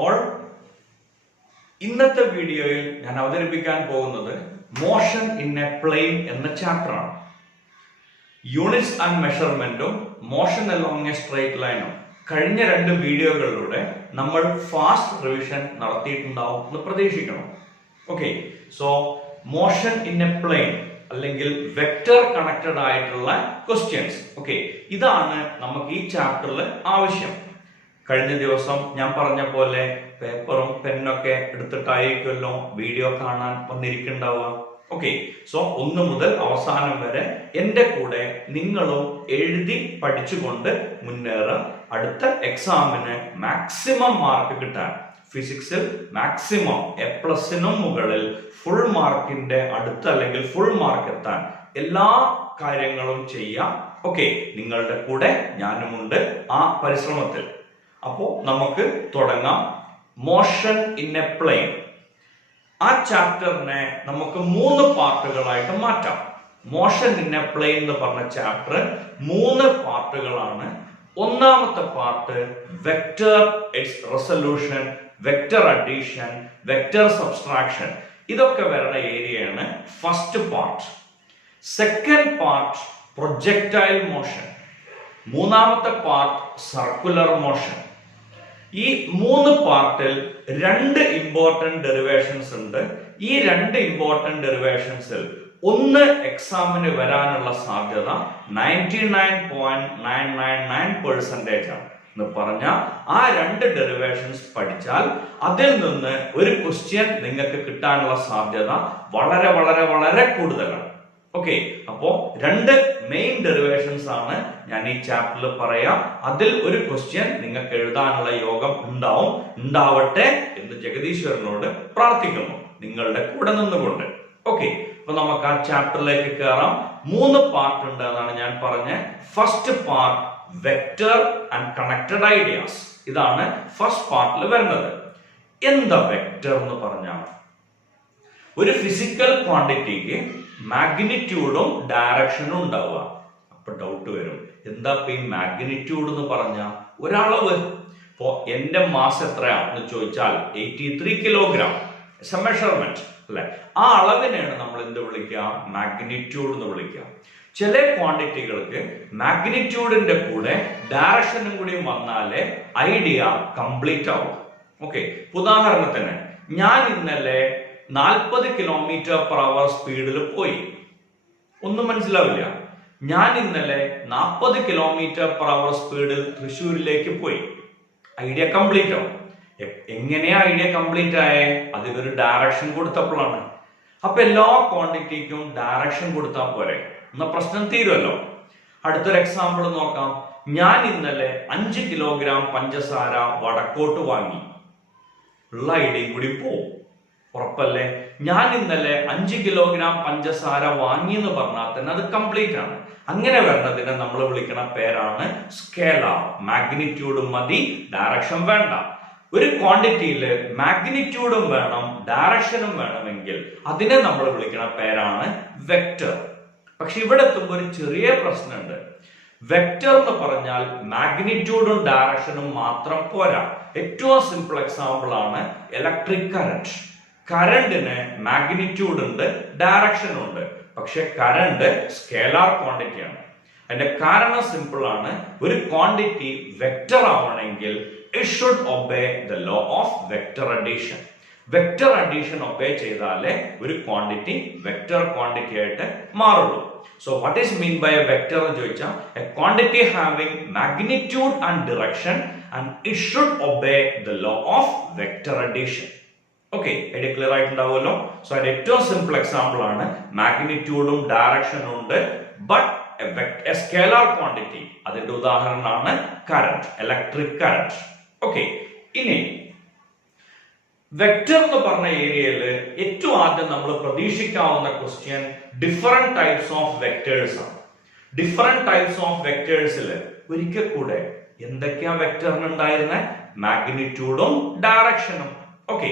all. ഇന്നത്തെ വീഡിയോയിൽ ഞാൻ അവതരിപ്പിക്കാൻ പോകുന്നത് മോഷൻ ഇൻ എ പ്ലെയിൻ എന്ന ചാപ്റ്ററാണ്. യൂണിറ്റ്സ് ആൻഡ് മെഷർമെന്റും മോഷൻ അലോങ് എ സ്ട്രേറ്റ് ലൈനും കഴിഞ്ഞ രണ്ട് വീഡിയോകളിലൂടെ നമ്മൾ ഫാസ്റ്റ് റിവിഷൻ നടത്തിയിട്ടുണ്ടാവും എന്ന് പ്രതീക്ഷിക്കണം. Okay, so motion in a plane അല്ലെങ്കിൽ വെക്ടർ കണക്റ്റഡ് ആയിട്ടുള്ള ക്വസ്റ്റ്യൻസ്. ഓക്കെ, ഇതാണ് നമുക്ക് ഈ ചാപ്റ്ററിൽ ആവശ്യം. കഴിഞ്ഞ ദിവസം ഞാൻ പറഞ്ഞ പോലെ പേപ്പറും പെന്നൊക്കെ എടുത്തിട്ടായിരിക്കുമല്ലോ വീഡിയോ കാണാൻ വന്നിരിക്കുന്നുണ്ടാവുക. ഓക്കെ, സോ 1 മുതൽ അവസാനം വരെ എൻ്റെ കൂടെ നിങ്ങളും എഴുതി പഠിച്ചുകൊണ്ട് മുന്നേറുക. അടുത്ത എക്സാമിന് മാക്സിമം മാർക്ക് കിട്ടാൻ, ഫിസിക്സിൽ മാക്സിമം A+നും മുകളിൽ ഫുൾ മാർക്കിന്റെ അടുത്ത് അല്ലെങ്കിൽ ഫുൾ മാർക്ക് എത്താൻ എല്ലാ കാര്യങ്ങളും ചെയ്യാം. ഓക്കെ, നിങ്ങളുടെ കൂടെ ഞാനുമുണ്ട് ആ പരിശ്രമത്തിൽ. അപ്പോ നമുക്ക് തുടങ്ങാം. മോഷൻ ഇൻ എ പ്ലെയിൻ, ആ ചാപ്റ്ററിനെ നമുക്ക് 3 പാർട്ടുകളായിട്ട് മാറ്റാം. മോഷൻ ഇൻ എ പ്ലെയിൻ എന്ന് പറഞ്ഞ ചാപ്റ്റർ 3 പാർട്ടുകളാണ്. ഒന്നാമത്തെ part vector, it's resolution, vector addition, vector subtraction, ഇതൊക്കെ വരുന്ന ഏരിയയാണ് first part. Second part projectile motion, മൂന്നാമത്തെ പാർട്ട് സർക്കുലർ മോഷൻ. ഈ 3 പാർട്ടിൽ 2 ഇമ്പോർട്ടന്റ് ഡെറിവേഷൻസ് ഉണ്ട്. ഈ 2 ഇമ്പോർട്ടന്റ് ഡെറിവേഷൻസിൽ ഒന്ന് എക്സാമിന് വരാനുള്ള സാധ്യത 99.999% ആണ് എന്ന് പറഞ്ഞാൽ ആ 2 ഡെറിവേഷൻസ് പഠിച്ചാൽ അതിൽ നിന്ന് ഒരു ക്വസ്റ്റ്യൻ നിങ്ങൾക്ക് കിട്ടാനുള്ള സാധ്യത വളരെ വളരെ വളരെ കൂടുതലാണ്. ഓക്കെ, അപ്പോ 2 മെയിൻ ഡെറിവേഷൻസ് ആണ് ഞാൻ ഈ ചാപ്റ്ററിൽ പറയാം. അതിൽ ഒരു ക്വസ്റ്റ്യൻ നിങ്ങൾക്ക് എഴുതാനുള്ള യോഗം ഉണ്ടാവട്ടെ എന്ന് ജഗദീശ്വരനോട് പ്രാർത്ഥിക്കുന്നു, നിങ്ങളുടെ കൂടെ നിന്നുകൊണ്ട്. ഓക്കെ, അപ്പൊ നമുക്ക് ആ ചാപ്റ്ററിലേക്ക് കയറാം. 3 പാർട്ട് ഉണ്ട് എന്നാണ് ഞാൻ പറഞ്ഞത്. First part vector and connected ideas, ഇതാണ് ഫസ്റ്റ് പാർട്ടിൽ വരുന്നത്. എന്താ വെക്ടർ എന്ന് പറഞ്ഞാൽ, ഒരു ഫിസിക്കൽ ക്വാണ്ടിറ്റിക്ക് മാഗ്നിറ്റ്യൂഡും ഡയറക്ഷനും ഉണ്ടാവുക. അപ്പൊ ഡൗട്ട് വരും, എന്താ ഈ മാഗ്നിറ്റ്യൂഡ് എന്ന് പറഞ്ഞ ഒരളവ്? ഇപ്പോ എന്റെ മാസ് എത്രയാണെന്ന് ചോദിച്ചാൽ 83 കിലോഗ്രാം മെഷർമെന്റ് അല്ലെ, ആ അളവിനെയാണ് നമ്മൾ എന്ത് വിളിക്കുക? മാഗ്നിറ്റ്യൂഡ് എന്ന് വിളിക്കുക. ചില ക്വാണ്ടിറ്റികൾക്ക് മാഗ്നിറ്റ്യൂഡിന്റെ കൂടെ ഡയറക്ഷനും കൂടി വന്നാലേ ഐഡിയ കംപ്ലീറ്റ് ആവും. ഓക്കെ, ഉദാഹരണത്തിന് ഞാൻ ഇന്നലെ 40 km/h സ്പീഡിൽ പോയി. ഒന്നും മനസ്സിലാവില്ല. ഞാൻ ഇന്നലെ 40 km/h സ്പീഡിൽ തൃശ്ശൂരിലേക്ക് പോയി. ഐഡിയ കംപ്ലീറ്റ് ആവും. എങ്ങനെയാ ഐഡിയ കംപ്ലീറ്റ് ആയേ? അതിനൊരു ഡയറക്ഷൻ കൊടുത്തപ്പോഴാണ്. അപ്പൊ എല്ലാ ക്വാണ്ടിറ്റിക്കും ഡയറക്ഷൻ കൊടുത്താൽ പോരെ, എന്നാ പ്രശ്നം തീരുമല്ലോ. അടുത്തൊരു എക്സാമ്പിൾ നോക്കാം. ഞാൻ ഇന്നലെ 5 കിലോഗ്രാം പഞ്ചസാര വടക്കോട്ട് വാങ്ങി. ഉള്ള ഐഡിയയും കൂടി പോവും, ഉറപ്പല്ലേ? ഞാൻ ഇന്നലെ 5 കിലോഗ്രാം പഞ്ചസാര വാങ്ങി എന്ന് പറഞ്ഞാൽ തന്നെ അത് കംപ്ലീറ്റ് ആണ്. അങ്ങനെ വരുന്നതിനെ നമ്മൾ വിളിക്കുന്ന പേരാണ് സ്കേലാർ. മാഗ്നിറ്റ്യൂഡും മതി, ഡയറക്ഷൻ വേണ്ട. ഒരു ക്വാണ്ടിറ്റിയിൽ മാഗ്നിറ്റ്യൂഡും വേണം, ഡയറക്ഷനും വേണമെങ്കിൽ അതിനെ നമ്മൾ വിളിക്കുന്ന പേരാണ് വെക്ടർ. പക്ഷെ ഇവിടെ എത്തുമ്പോൾ ഒരു ചെറിയ പ്രശ്നമുണ്ട്. വെക്ടർ എന്ന് പറഞ്ഞാൽ മാഗ്നിറ്റ്യൂഡും ഡയറക്ഷനും മാത്രം പോരാ. ഏറ്റവും സിമ്പിൾ എക്സാമ്പിൾ ആണ് ഇലക്ട്രിക് കറന്റ്. കറന്റിന് മാഗ്നിറ്റ്യൂഡ് ഉണ്ട്, ഡയറക്ഷൻ ഉണ്ട്. പക്ഷെ കറന്റ് സ്കേലാർ ക്വാണ്ടിറ്റി ആണ്. അതിന്റെ കാരണം സിമ്പിൾ ആണ്. ഒരു ക്വാണ്ടിറ്റി വെക്ടർ ആവണമെങ്കിൽ it should obey the law of vector addition. Vector addition obey ചെയ്താലേ ഒരു ക്വാണ്ടിറ്റി വെക്ടർ ക്വാണ്ടിറ്റി ആയിട്ട് മാറുള്ളൂ. So what is mean by a vector എന്ന് ചോദിച്ചാൽ, a quantity having magnitude and direction and it should obey the law of vector addition. Okay, idea clear ആയിട്ടുണ്ടാവുമല്ലോ. So അതിന്റെ ഏറ്റവും simple example ആണ് മാഗ്നിറ്റ്യൂഡും ഡയറക്ഷനും ഉണ്ട്, but A scalar quantity. അതിന്റെ ഉദാഹരണമാണ് current, electric current. Okay, ഇനി വെക്ടർ എന്ന് പറഞ്ഞ ഏരിയയിൽ ഏറ്റവും ആദ്യം നമ്മൾ പ്രതീക്ഷിക്കാവുന്ന question different types of vectors ആണ്. ഡിഫറെന്റ് ടൈപ്സ് ഓഫ് വെക്ടേഴ്സിൽ ഒരിക്കൽ കൂടെ എന്തൊക്കെയാ വെക്ടറിന് ഉണ്ടായിരുന്നത്? മാഗ്നിറ്റ്യൂഡും ഡയറക്ഷനും. ഓക്കെ,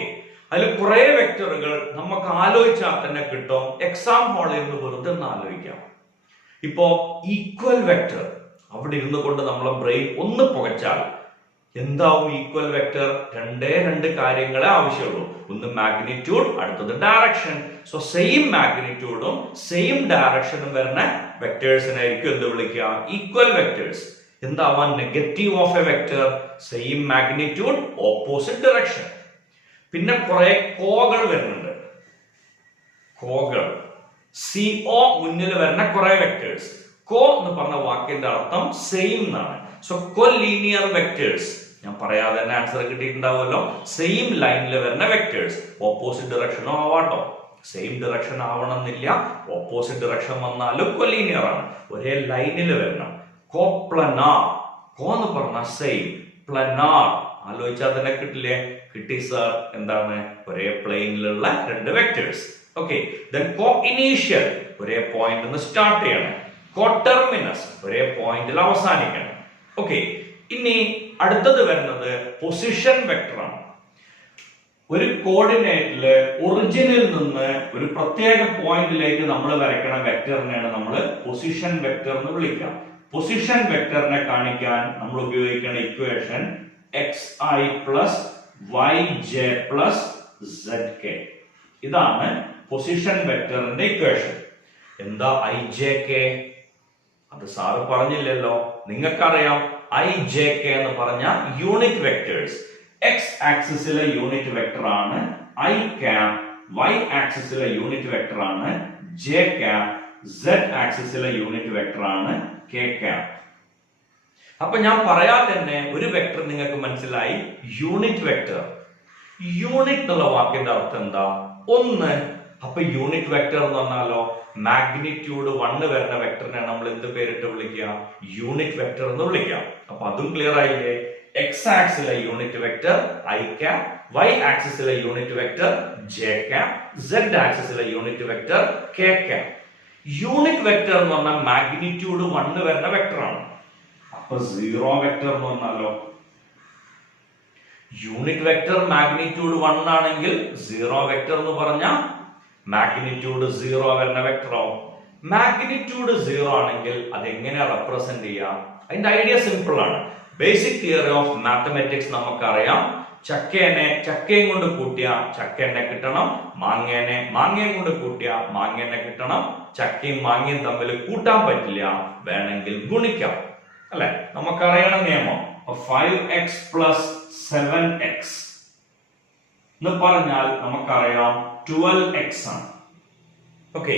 അതിൽ കുറെ വെക്ടറുകൾ നമുക്ക് ആലോചിച്ചാൽ തന്നെ കിട്ടും. എക്സാം ഹാളിൽ നിന്ന് വെറുതെ ഒന്ന് ആലോചിക്കാം. ഇപ്പോ ഈക്വൽ വെക്ടർ, അവിടെ ഇരുന്നു കൊണ്ട് നമ്മളെ ബ്രെയിൻ ഒന്ന് പുകച്ചാൽ എന്താവും ഈക്വൽ വെക്ടർ? രണ്ടേ രണ്ട് കാര്യങ്ങളെ ആവശ്യമുള്ളൂ. ഒന്ന് മാഗ്നിറ്റ്യൂഡ്, അടുത്തത് ഡയറക്ഷൻ. സോ സെയിം മാഗ്നിറ്റ്യൂഡും സെയിം ഡയറക്ഷനും വരുന്ന വെക്ടേഴ്സിനായിരിക്കും എന്ത് വിളിക്കുക? Equal vectors. എന്താവാൻ? Negative of a vector, same magnitude, opposite direction. പിന്നെ കുറെ കോകൾ വരുന്നുണ്ട്. കോകൾ, CO മുന്നിൽ വരുന്ന കുറെ വെക്ടേഴ്സ്. കോ എന്ന് പറഞ്ഞ വാക്കിന്റെ അർത്ഥം സെയിം എന്നാണ്. So collinear vectors. ഞാൻ പറയാതെ തന്നെ ആൻസർ കിട്ടിയിട്ടുണ്ടാവുമല്ലോ. സെയിം ലൈനിൽ വരുന്ന വെക്ടേഴ്സ്. ഓപ്പോസിറ്റ് ഡയറക്ഷനോ ആവാട്ടോ. സെയിം ഡയറക്ഷൻ ആവണമെന്നില്ല. ഓപ്പോസിറ്റ് ഡയറക്ഷൻ വന്നാലും കൊലീനിയർ ആണ്. ഒരേ ലൈനിൽ വരണം. കോപ്ലനാർ. കോ എന്ന് പറഞ്ഞ സെയിം, പ്ലനാർ ആലോചിച്ചാൽ തന്നെ കിട്ടില്ലേ? കിട്ടി സർ. എന്താണ്? ഒരേ പ്ലെയിനിലുള്ള രണ്ട് വെക്ടേഴ്സ്. ഓക്കെ. ദെൻ കോ ഇനീഷ്യൽ, ഒരേ പോയിന്റ് സ്റ്റാർട്ട് ചെയ്യണം. കോടെർമിനസ്, ഒരേ പോയിന്റിൽ അവസാനിക്കണം. ഓക്കെ. ഇനി അടുത്തത് വരുന്നത് പൊസിഷൻ വെക്ടർ ആണ്. ഒരു കോർഡിനേറ്റില് ഒറിജിനിൽ നിന്ന് ഒരു പ്രത്യേക പോയിന്റിലേക്ക് നമ്മൾ വരയ്ക്കണ വെക്ടറിനെയാണ് നമ്മൾ പൊസിഷൻ വെക്ടർ എന്ന് വിളിക്കുക. പൊസിഷൻ വെക്ടറിനെ കാണിക്കാൻ നമ്മൾ ഉപയോഗിക്കുന്ന equation xi plus yj plus zk. ഇതാണ് പൊസിഷൻ വെക്ടറിന്റെ ഇക്വേഷൻ. എന്താ ijk? അത് സാറ് പറഞ്ഞില്ലല്ലോ. നിങ്ങൾക്കറിയാം ijk എന്ന് പറഞ്ഞ യൂണിറ്റ് വെക്ടേഴ്സ്. x ആക്സിസിലെ യൂണിറ്റ് വെക്ടർ ആണ് i ക്യാപ്, y ആക്സിസിലെ യൂണിറ്റ് വെക്ടർ ആണ് j ക്യാപ്, z ആക്സിസിലെ യൂണിറ്റ് വെക്ടർ ആണ് k ക്യാപ്. അപ്പൊ ഞാൻ പറയാതെ തന്നെ ഒരു വെക്ടർ നിങ്ങൾക്ക് മനസ്സിലായി, യൂണിറ്റ് വെക്ടർ. യൂണിറ്റ് എന്നുള്ള വാക്കിന്റെ അർത്ഥം എന്താ? ഒന്ന്. അപ്പൊ യൂണിറ്റ് വെക്ടർ എന്ന് പറഞ്ഞാലോ മാഗ്നിറ്റ്യൂഡ് 1 വരുന്ന വെക്ടറിനെ നമ്മൾ എന്ത് പേരിട്ട് വിളിക്കുക? യൂണിറ്റ് വെക്ടർ എന്ന് വിളിക്കാം. അപ്പൊ അതും ക്ലിയർ ആയില്ലേ? എക്സ് ആക്സിലെ unit vector i cap, y ആക്സിസിലെ unit vector j cap, z ആക്സിസിലെ unit vector k cap. Unit vector എന്ന് പറഞ്ഞാൽ മാഗ്നിറ്റ്യൂഡ് 1 വരുന്ന വെക്ടർ ആണ്. അപ്പൊ സീറോ വെക്ടർ എന്ന് പറഞ്ഞാലോ യൂണിറ്റ് വെക്ടർ മാഗ്നിറ്റ്യൂഡ് 1 ആണെങ്കിൽ സീറോ വെക്ടർ എന്ന് പറഞ്ഞാൽ മാഗ്നിറ്റ്യൂഡ് 0 വരുന്ന വെക്ടറോ? മാഗ്നിറ്റ്യൂഡ് 0 ആണെങ്കിൽ അത് എങ്ങനെ റെപ്രസെന്റ് ചെയ്യാം? അതിന്റെ ഐഡിയ സിമ്പിൾ ആണ്. ബേസിക് തിയറി ഓഫ് മാത്തമാറ്റിക്സ് നമുക്കറിയാം. ചക്കേനെ ചക്കയും കൊണ്ട് കൂട്ടിയ ചക്കേനെ കിട്ടണം, മാങ്ങേനെ മാങ്ങയും കൊണ്ട് കൂട്ടിയ മാങ്ങേനെ കിട്ടണം. ചക്കയും മാങ്ങയും തമ്മിൽ കൂട്ടാൻ പറ്റില്ല, വേണമെങ്കിൽ ഗുണിക്കാം. അല്ലെ? നമുക്കറിയണ നിയമം 5x plus 7x എന്ന് പറഞ്ഞാൽ നമുക്കറിയാം 12x ആണ്. ഓക്കെ.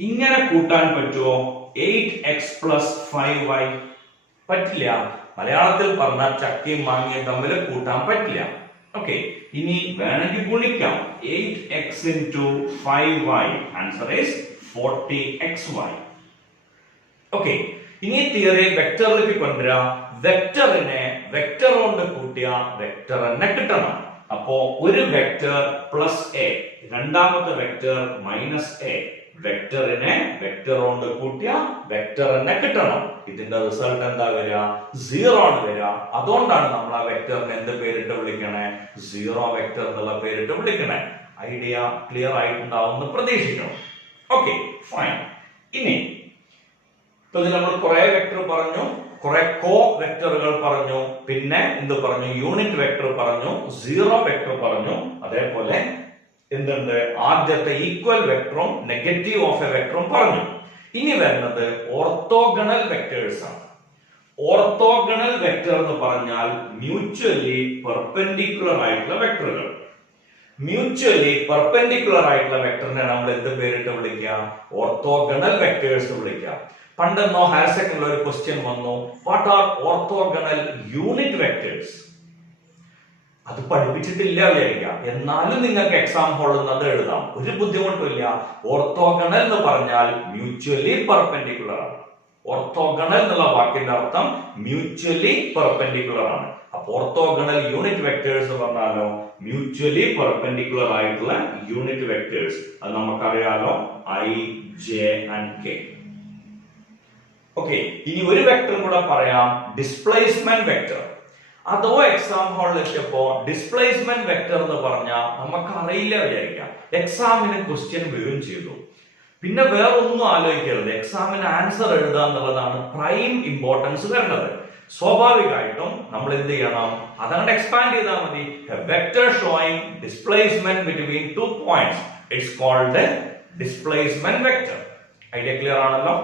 ഇങ്ങനെ കൂട്ടാൻ പറ്റുമോ? 8x plus 5y പറ്റില്ല. മലയാളത്തിൽ പറഞ്ഞാൽ ചക്കയും മാങ്ങയും തമ്മിൽ കൂട്ടാൻ പറ്റില്ല. ഓക്കെ. ഇനി വേണമെങ്കിൽ ഗുണിക്കാം. 8x into 5y, answer is 40xy. Okay. ഇനി തിയറി വെക്ടറിലേക്ക് കൊണ്ടുവരാം. വെക്ടറിനെ വെക്ടർ കൊണ്ട് കൂട്ടിയ വെക്ടർ തന്നെ കിട്ടണം. അപ്പോ ഒരു വെക്ടർ പ്ലസ് എ, രണ്ടാമത്തെ വെക്ടർ മൈനസ് എ. വെക്ടറിനെ വെക്ടർ കൊണ്ട് കൂട്ടിയ വെക്ടർ തന്നെ കിട്ടണം. ഇതിന്റെ റിസൾട്ട് എന്താ വരിക? 0 ആണ് വരിക. അതുകൊണ്ടാണ് നമ്മൾ ആ വെക്ടറിനെ എന്ത് പേരിട്ട് വിളിക്കണേ? സീറോ വെക്ടർ എന്നുള്ള പേരിട്ട് വിളിക്കണേ. ഐഡിയ ക്ലിയർ ആയിട്ടുണ്ടാവുമെന്ന് പ്രതീക്ഷിക്കണം. Okay, fine. ഇനി നമ്മൾ കുറെ വെക്ടർ പറഞ്ഞു, കുറെ കോ വെക്ടറുകൾ പറഞ്ഞു, പിന്നെ എന്ത് പറഞ്ഞു? യൂണിറ്റ് വെക്ടർ പറഞ്ഞു, സീറോ വെക്ടർ പറഞ്ഞു. അതേപോലെ എന്തുണ്ട്? ആദ്യത്തെ ഈക്വൽ വെക്ടറും നെഗറ്റീവ് ഓഫ് എ വെക്ടറും പറഞ്ഞു. ഇനി വരുന്നത് ഓർത്തോഗണൽ വെക്ടേഴ്സ് ആണ്. ഓർത്തോഗണൽ വെക്ടർ എന്ന് പറഞ്ഞാൽ മ്യൂച്വലി പെർപെൻഡിക്കുലർ ആയിട്ടുള്ള വെക്ടറുകൾ. മ്യൂച്വലി പെർപെൻഡിക്കുലർ ആയിട്ടുള്ള വെക്ടറിനെ നമ്മൾ എന്ത് പേരിട്ട് വിളിക്കുക? ഓർത്തോഗണൽ വെക്ടേഴ്സ് വിളിക്കുക. പണ്ടെന്നോ ഹയർ സെക്കൻഡറിൽ ഒരു ക്വസ്റ്റ്യൻ വന്നു, what are orthogonal unit vectors? അത് പഠിപ്പിച്ചിട്ടില്ല വിചാരിക്കാം, എന്നാലും നിങ്ങൾക്ക് എക്സാം ഹോളിൽ നിന്ന് അത് എഴുതാം, ഒരു ബുദ്ധിമുട്ടില്ല. ഓർത്തോഗണൽ എന്ന് പറഞ്ഞാൽ മ്യൂച്വലി പെർപെൻഡിക്കുലർ ആണ്. ഓർത്തോഗണൽ എന്നുള്ള വാക്കിന്റെ അർത്ഥം മ്യൂച്വലി പെർപെൻഡിക്കുലർ ആണ്. അപ്പൊ ഓർത്തോഗണൽ യൂണിറ്റ് വെക്ടേഴ്സ് എന്ന് പറഞ്ഞാലോ മ്യൂച്വലി പെർപെൻഡിക്കുലർ ആയിട്ടുള്ള യൂണിറ്റ് വെക്ടേഴ്സ്. അത് നമുക്കറിയാലോ, i, j and k. Okay. ഇനി ഒരു വെക്ടറും കൂടെ പറയാം, ഡിസ്പ്ലേസ്മെന്റ് വെക്ടർ. അതോ എക്സാം ഹാളിൽ എത്തിയപ്പോ ഡിസ്പ്ലേസ്മെന്റ് വെക്ടർ എന്ന് പറഞ്ഞാൽ നമുക്ക് അറിയില്ല വിചാരിക്കാം. എക്സാമിന് ക്വസ്റ്റ്യൻ വരും ചെയ്തു, പിന്നെ വേറെ ഒന്നും ആലോചിക്കരുത്, എക്സാമിന് ആൻസർ എഴുതുക എന്നുള്ളതാണ് പ്രൈം ഇമ്പോർട്ടൻസ് വരുന്നത്. സ്വാഭാവികമായിട്ടും നമ്മൾ എന്ത് ചെയ്യണം, അതങ്ങോട്ട് എക്സ്പാൻഡ് ചെയ്താൽ മതി. Vector showing displacement between 2 points, it's called displacement vector. Idea clear ആണല്ലോ?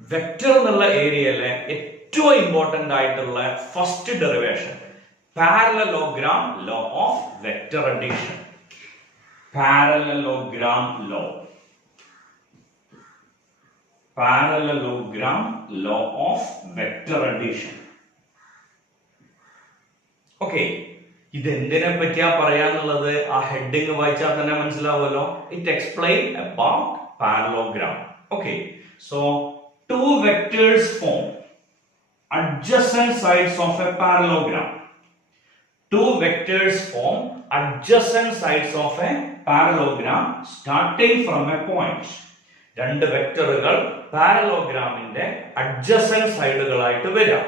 വെക്ടർ എന്നുള്ള ഏരിയയിലെ ഏറ്റവും ഇമ്പോർട്ടന്റ് ആയിട്ടുള്ള first derivation parallelogram law of vector addition. Parallelogram law, parallelogram law of vector addition. Okay, ഇത് എന്തിനെ പറ്റിയാ പറയാന്നുള്ളത് ആ ഹെഡിങ് വായിച്ചാൽ തന്നെ മനസ്സിലാവുമല്ലോ. It explain about parallelogram. Okay, so two vectors form adjacent sides of a parallelogram. Two vectors form adjacent sides of a parallelogram starting from a point. രണ്ട് വെക്ടറുകൾ പാരലോഗ്രാമിന്റെ അഡ്ജസന്റ് സൈഡുകളായിട്ട് വരാം.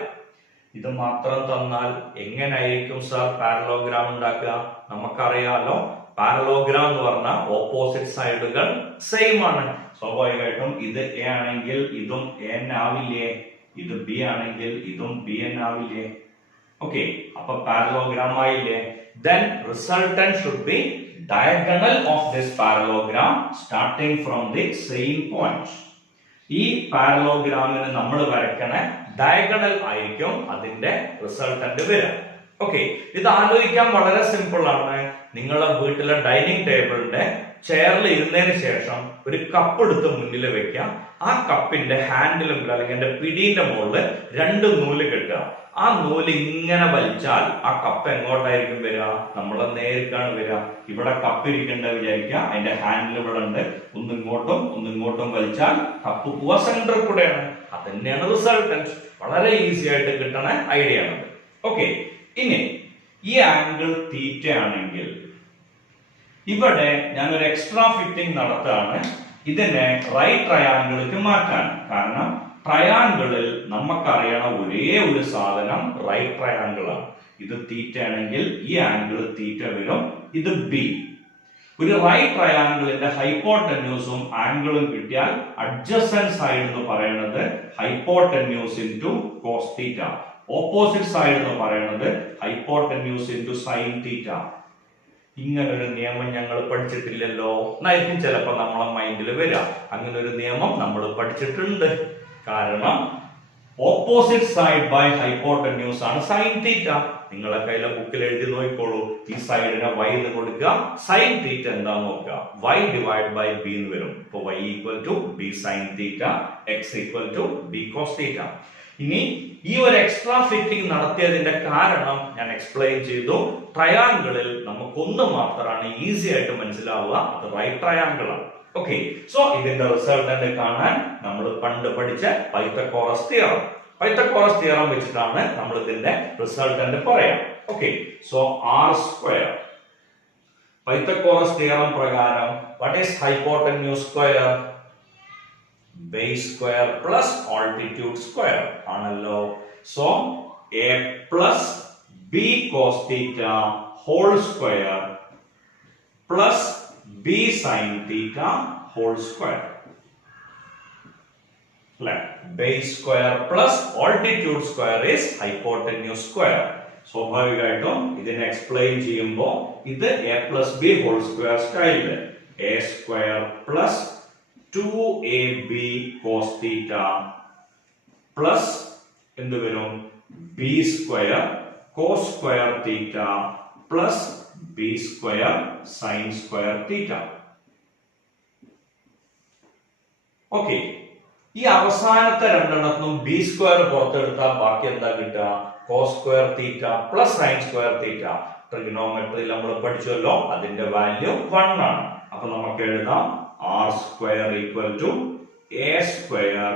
ഇത് മാത്രം തന്നാൽ എങ്ങനെയായിരിക്കും സാർ പാരലോഗ്രാം ഉണ്ടാക്കുക? നമുക്കറിയാലോ, പാരലോഗ്രാം എന്ന് പറഞ്ഞാൽ ഓപ്പോസിറ്റ് സൈഡുകൾ സെയിം ആണ്. സ്വാഭാവികമായിട്ടും ഇത് എ ആണെങ്കിൽ ഇതും എൻ ആവില്ലേ, ഇത് ബി ആണെങ്കിൽ ഇതും ബി എൻ ആവില്ലേ? ഓക്കെ, അപ്പൊ പാരലോഗ്രാം ആയില്ലേ? then resultant should be diagonal of this parallelogram starting from the same point. ഈ പാരലോഗ്രാമിന് നമ്മൾ വരയ്ക്കണ ഡയഗണൽ ആയിരിക്കും അതിന്റെ റിസൾട്ടന്റ് വരിക. ഓക്കെ, ഇത് ആലോചിക്കാൻ വളരെ സിമ്പിൾ ആണ്. നിങ്ങളുടെ വീട്ടിലെ ഡൈനിങ് ടേബിളിന്റെ ചെയറിൽ ഇരുന്നതിന് ശേഷം ഒരു കപ്പ് എടുത്ത് മുന്നിൽ വെക്കാം. ആ കപ്പിന്റെ ഹാൻഡിലും അല്ലെങ്കിൽ എന്റെ പിടീന്റെ മുകളിൽ 2 നൂല് കെട്ടുക. ആ നൂല് ഇങ്ങനെ വലിച്ചാൽ ആ കപ്പ് എങ്ങോട്ടായിരിക്കും വരിക? നമ്മളെ നേരിട്ടാണ് വരിക. ഇവിടെ കപ്പ് ഇരിക്കേണ്ട വിചാരിക്കുക, അതിന്റെ ഹാൻഡിൽ ഇവിടെ ഉണ്ട്. ഒന്നിങ്ങോട്ടും വലിച്ചാൽ കപ്പ് പോവാ സെന്ററിൽ കൂടെയാണ്. അത് തന്നെയാണ് റിസൾട്ടന്റ്. വളരെ ഈസി ആയിട്ട് കിട്ടണ ഐഡിയ ആണ്. ഓക്കെ, ഇനി ഈ ആംഗിൾ തീറ്റ ആണെങ്കിൽ ഇവിടെ ഞാനൊരു എക്സ്ട്രാ ഫിറ്റിംഗ് നടത്തുകയാണ്. ഇതിനെ റൈറ്റ് ട്രയാങ്കിളിലേക്ക് മാറ്റാൻ. കാരണം ട്രയാങ്കിളിൽ നമുക്കറിയണ ഒരേ ഒരു സാധനം റൈറ്റ് ട്രയാങ്കിൾ ആണ്. ഇത് തീറ്റ ആണെങ്കിൽ ഈ ആംഗിൾ തീറ്റ വരും. ഇത് ബി. ഒരു റൈറ്റ് ട്രയാങ്കിളിന്റെ ഹൈപ്പോട്ടന്യൂസും ആംഗിളും കിട്ടിയാൽ അഡ്ജസന്റ് സൈഡ് എന്ന് പറയുന്നത് hypotenuse into cos theta. Opposite side എന്ന് പറയുന്നത് ഹൈപ്പോട്ടന്യൂസ് ഇൻറ്റു സൈൻ തീറ്റ. ഇങ്ങനൊരു നിയമം ഞങ്ങൾ പഠിച്ചിട്ടില്ലല്ലോ എന്നായിരിക്കും ചിലപ്പോൾ നമ്മളെ മൈൻഡിൽ വരിക. അങ്ങനെ ഒരു നിയമം നമ്മൾ പഠിച്ചിട്ടുണ്ട്. കാരണം ഓപ്പോസിറ്റ് സൈഡ് ബൈ ഹൈപ്പോട്ടന്യൂസ് ആണ് സൈൻ തീറ്റ. നിങ്ങളെ കയ്യിലെ ബുക്കിൽ എഴുതി നോക്കിക്കോളൂ. ഈ സൈഡിനെ y എന്ന് കൊടുക്കുക, സൈൻ തീറ്റ എന്താ നോക്കുക, y ഡിവൈഡ് ബൈ b എന്ന് വരും. ഇപ്പൊ y equal to b sine theta, x equal to b cos theta. ഇനി ഈ ഒരു എക്സ്ട്രാ ഫിറ്റിംഗ് നടത്തിയതിന്റെ കാരണം ഞാൻ എക്സ്പ്ലെയിൻ ചെയ്തു. ട്രയാങ്കിളിൽ നമുക്കൊന്ന് മാത്രമാണ് ഈസി ആയിട്ട് മനസ്സിലാവുക, അത് റൈറ്റ് ട്രയാങ്കിൾ ആണ്. ഓക്കെ, സോ ഇതിന്റെ റിസൾട്ടന്റ് കാണാൻ നമ്മൾ പണ്ട് പഠിച്ച പൈത്തഗോറസ് തിയറം. പൈത്തഗോറസ് തിയറം വെച്ചിട്ടാണ് നമ്മൾ ഇതിന്റെ റിസൾട്ടന്റ് പറയാം. Okay, so R square Pythagoras theorem പ്രകാരം what is hypotenuse square? Base square plus altitude square ആണല്ലോ. So a plus B cos theta whole square plus b sine theta whole square. Base square plus altitude square is hypotenuse square. സ്വാഭാവികമായിട്ടും ഇതിനെ explain ചെയ്യുമ്പോൾ ഇത് a plus b whole square സ്റ്റൈലില് a square plus 2ab cos theta plus എന്ത് വരും? b square cos square theta plus b square sin square theta. Okay, ഈ അവസാനത്തെ രണ്ടെണ്ണത്തിനും b square പുറത്തെടുത്താൽ ബാക്കി എന്താ കിട്ടുക? cos square theta plus sin square theta. ട്രിഗണോമെട്രിയിൽ നമ്മൾ പഠിച്ചല്ലോ, അതിന്റെ വാല്യൂ 1 ആണ്. അപ്പൊ നമുക്ക് എഴുതാം r square equal to a square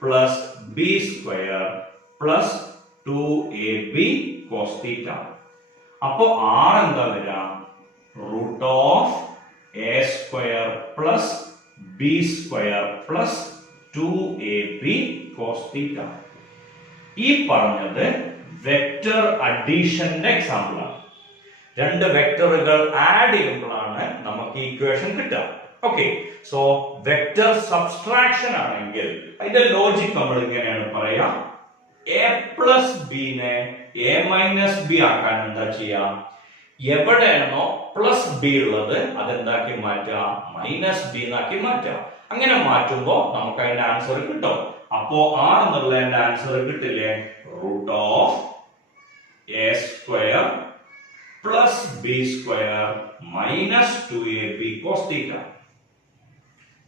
plus b square plus 2ab cos theta. അപ്പോ r എന്താ വരിക? root of a square plus b square plus 2ab cos theta. ഈ പറഞ്ഞത് വെക്ടർ അഡീഷന്റെ എക്സാമ്പിൾ ആണ്. രണ്ട് വെക്ടറുകൾ ആഡ് ചെയ്യുമ്പോഴാണ് നമുക്ക് ഇക്വേഷൻ കിട്ടുക. ഓക്കെ, സോ വെക്ടർ സബ്സ്ട്രാക്ഷൻ ആണെങ്കിൽ അതിന്റെ ലോജിക് നമ്മൾ ഇങ്ങനെയാണ് പറയാ. എ പ്ലസ് ബിനെ എ മൈനസ് ബി ആക്കാൻ എന്താ ചെയ്യാ? എവിടെയാണോ പ്ലസ് ബി ഉള്ളത് അതെന്താക്കി മാറ്റുക? മൈനസ് ബി എന്നാക്കി മാറ്റുക. അങ്ങനെ മാറ്റുമ്പോ നമുക്ക് അതിന്റെ ആൻസർ കിട്ടും. അപ്പോ ആർ എന്നുള്ളതിന്റെ ആൻസർ കിട്ടില്ലേ? Root of a square plus b square minus 2ab cos theta.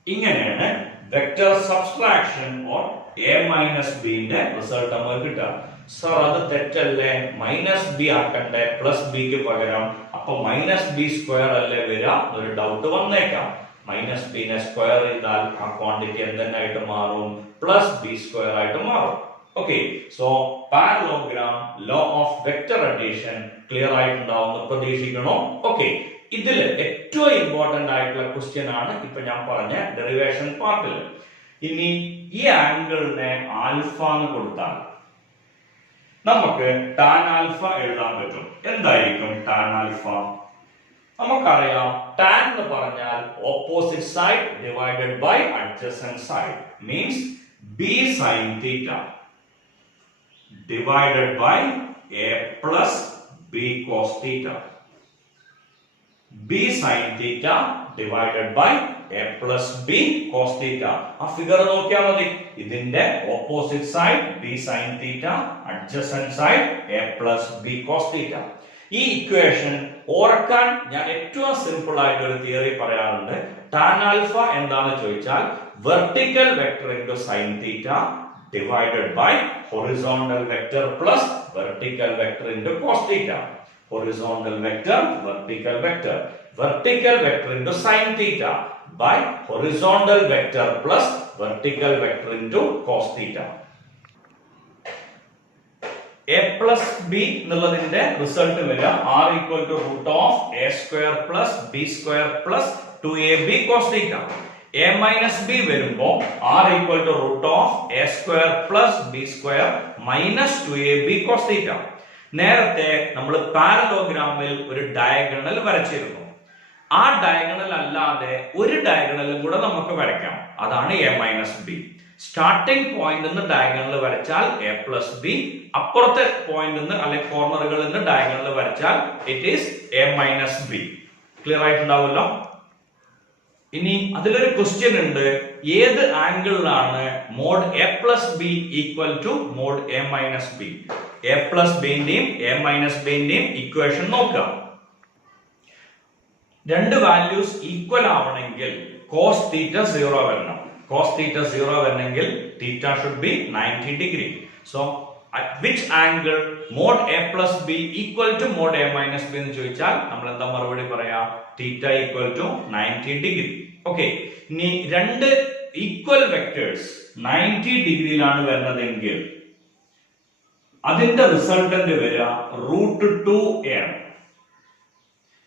ഇങ്ങനെയാണ് vector subtraction or a minus ബിന്റെ റിസൾട്ട് നമുക്ക് കിട്ടുക. സർ അത് തെറ്റല്ലേ, മൈനസ് ബി ആക്കണ്ടേ പ്ലസ് ബിക്ക് പകരം? അപ്പൊ മൈനസ് ബി സ്ക്വയർ അല്ലേ വരിക? ഒരു ഡൗട്ട് വന്നേക്കാം. മൈനസ് ബിനെ സ്ക്വയർ ചെയ്താൽ ആ ക്വാണ്ടിറ്റി എന്തെന്നായിട്ട് മാറും? പ്ലസ് ബി സ്ക്വയർ ആയിട്ട് മാറും. Okay, so parallelogram law of vector addition clear ആയിട്ടുണ്ടാവുമെന്ന് പ്രതീക്ഷിക്കണോ? ഓക്കെ, ഇതിൽ ഏറ്റവും ഇമ്പോർട്ടന്റ് ആയിട്ടുള്ള ക്വസ്റ്റ്യൻ ആണ് ഇപ്പൊ ഞാൻ പറഞ്ഞ ഡെറിവേഷൻ പാർട്ടിൽ. ഇനി ഈ ആംഗിളിനെ ആൽഫ എന്ന് കൊടുത്താൽ നമുക്ക് ടാൻ ആൽഫ എഴുതാൻ പറ്റും. എന്തായിരിക്കും ടാൻ ആൽഫ? നമുക്കറിയാം ടാൻ എന്ന് പറഞ്ഞാൽ opposite side divided by adjacent side, means B sine theta divided by A plus B cos theta. b sin theta divided by a plus b cos theta. ആ figure നോക്കിയാൽ മതി. ഇതിന്റെ opposite side b sin theta, adjacent side a plus b cos theta. ഈ equation ഓർക്കാൻ ഞാൻ ഏറ്റവും simple ആയിട്ട് ഒരു തിയറി പറയാറുണ്ട്. tan ആൽഫ എന്താണെന്ന് ചോദിച്ചാൽ vertical vector into sin theta divided by horizontal vector plus vertical vector into cos theta. Horizontal vector, vertical vector. Vertical vector into sin theta by horizontal vector plus vertical vector into cos theta. A plus b എന്നുള്ളതിന്റെ result വരിക r equal to root of a square plus b square plus 2ab cos theta. a minus b വരുമ്പോ r equal to root of a square plus b square minus 2ab cos theta. നേരത്തെ നമ്മൾ പാരലോഗ്രാമിൽ ഒരു diagonal വരച്ചിരുന്നു. ആ diagonal അല്ലാതെ ഒരു ഡയഗണലും കൂടെ നമുക്ക് വരയ്ക്കാം. അതാണ് a minus b. Starting point നിന്ന് ഡയഗണൽ വരച്ചാൽ എ പ്ലസ് ബി, അപ്പുറത്തെ പോയിന്റ് നിന്ന് അല്ലെങ്കിൽ കോർണറുകളിൽ നിന്ന് ഡയഗണൽ വരച്ചാൽ it is a minus b. Clear ആയിട്ടുണ്ടാവുമല്ലോ? ഇനി അതിലൊരു ക്വസ്റ്റ്യൻ ഉണ്ട്, ഏത് ആംഗിളിലാണ് mod A plus B equal to mod A minus b? A plus ബിന്റെയും എ മൈനസ് ബിന്റെയും ഇക്വേഷൻ നോക്കുക. രണ്ട് വാല്യൂസ് ഈക്വൽ ആവണമെങ്കിൽ കോസ് തീറ്റ 0 വരണം. കോസ് തീറ്റ 0 വരണമെങ്കിൽ theta should be 90 degree. So at which angle mod A plus B equal to mod A minus B എന്ന് ചോദിച്ചാൽ നമ്മൾ എന്താ മറുപടി പറയാ? Theta equal to 90 degree. Okay, ഇനി രണ്ട് ഈക്വൽ വെക്ടേഴ്സ് 90 ഡിഗ്രിയിലാണ് വരുന്നതെങ്കിൽ അതിന്റെ റിസൾട്ടന്റ് വരിക റൂട്ട് 2a ആണ്.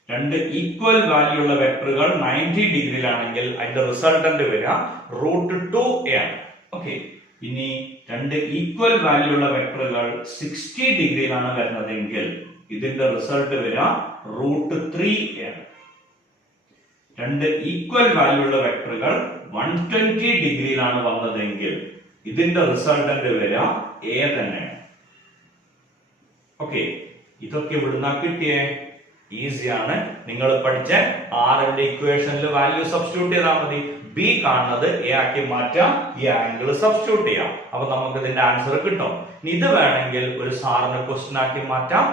രണ്ട് ഈക്വൽ വാല്യൂ ഉള്ള വെക്ടറുകൾ 90 ഡിഗ്രിയിലാണെങ്കിൽ അതിന്റെ റിസൾട്ടന്റ് വരിക റൂട്ട് 2a ആണ്. ഓക്കെ, ഇനി രണ്ട് ഈക്വൽ വാല്യൂ ഉള്ള വെക്ടറുകൾ 60 ഡിഗ്രിയിലാണ് വരുന്നതെങ്കിൽ ഇതിന്റെ റിസൾട്ട് വരിക റൂട്ട് 3a ആണ്. രണ്ട് ഈക്വൽ വാല്യൂ ഉള്ള വെക്ടറുകൾ 120 ഡിഗ്രിയിലാണ് വന്നതെങ്കിൽ ഇതിന്റെ റിസൾട്ടന്റ് വരിക a തന്നെയാണ്. ഓക്കെ, ഇതൊക്കെ ഇവിടുന്ന് കിട്ടിയേ? ഈസിയാണ്. നിങ്ങൾ പഠിച്ച ആറിന്റെ ഇക്വേഷനിൽ വാല്യൂ സബ്സ്റ്റിറ്റ്യൂട്ട് ചെയ്താൽ മതി. ബി കാണുന്നത് എ ആക്കി മാറ്റാം, ഈ ആംഗിൾ സബ്സ്റ്റിറ്റ്യൂട്ട് ചെയ്യാം, അപ്പൊ നമുക്ക് ഇതിന്റെ ആൻസർ കിട്ടും. ഇത് വേണമെങ്കിൽ ഒരു സാറിന് ക്വസ്റ്റ്യൻ ആക്കി മാറ്റാം.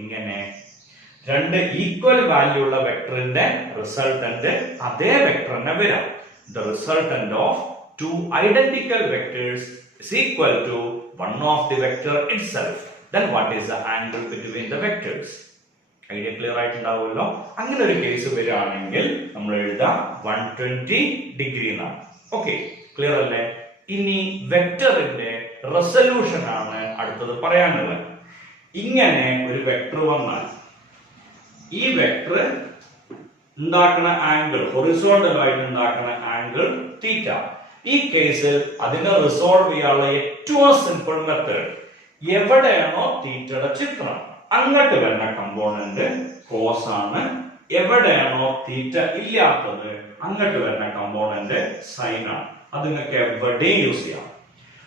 എങ്ങനെ? രണ്ട് ഈക്വൽ വാല്യൂ ഉള്ള വെക്ടറിന്റെ റിസൾട്ടന്റ് അതേ വെക്ടർ തന്നെ വരാം. The resultant of two identical vectors is equal to one of the vector itself. Then what is the angle between the vectors? Idea clear ആയിട്ടുണ്ടാവുമല്ലോ? അങ്ങനെ ഒരു കേസ് വരികയാണെങ്കിൽ നമ്മൾ എഴുതാം 120 ഡിഗ്രി എന്നാണ്. ഓക്കെ, ക്ലിയർ അല്ലേ? ഇനി വെക്ടറിന്റെ റെസൊല്യൂഷൻ ആണ് അടുത്തത് പറയാനുള്ളത്. ഇങ്ങനെ ഒരു വെക്ടർ വന്നാൽ ഈ വെക്ടർ ഉണ്ടാക്കുന്ന ആംഗിൾ, ഹൊറിസോണ്ടൽ ആയിട്ട് ഉണ്ടാക്കുന്ന ആംഗിൾ തീറ്റ. ഈ കേസിൽ അതിനെ റിസോൾവ് ചെയ്യാനുള്ള ഏറ്റവും സിമ്പിൾ മെത്തേഡ്, എവിടെയാണോ തീറ്റയുടെ ചിത്രം അങ്ങോട്ട് വരുന്ന കമ്പോണന്റ് കോസ് ആണ്, എവിടെയാണോ തീറ്റ ഇല്ലാത്തത് അങ്ങോട്ട് വരുന്ന കമ്പോണന്റ് സൈൻ ആണ്. അത് നിങ്ങൾക്ക് എവിടെയും യൂസ് ചെയ്യാം.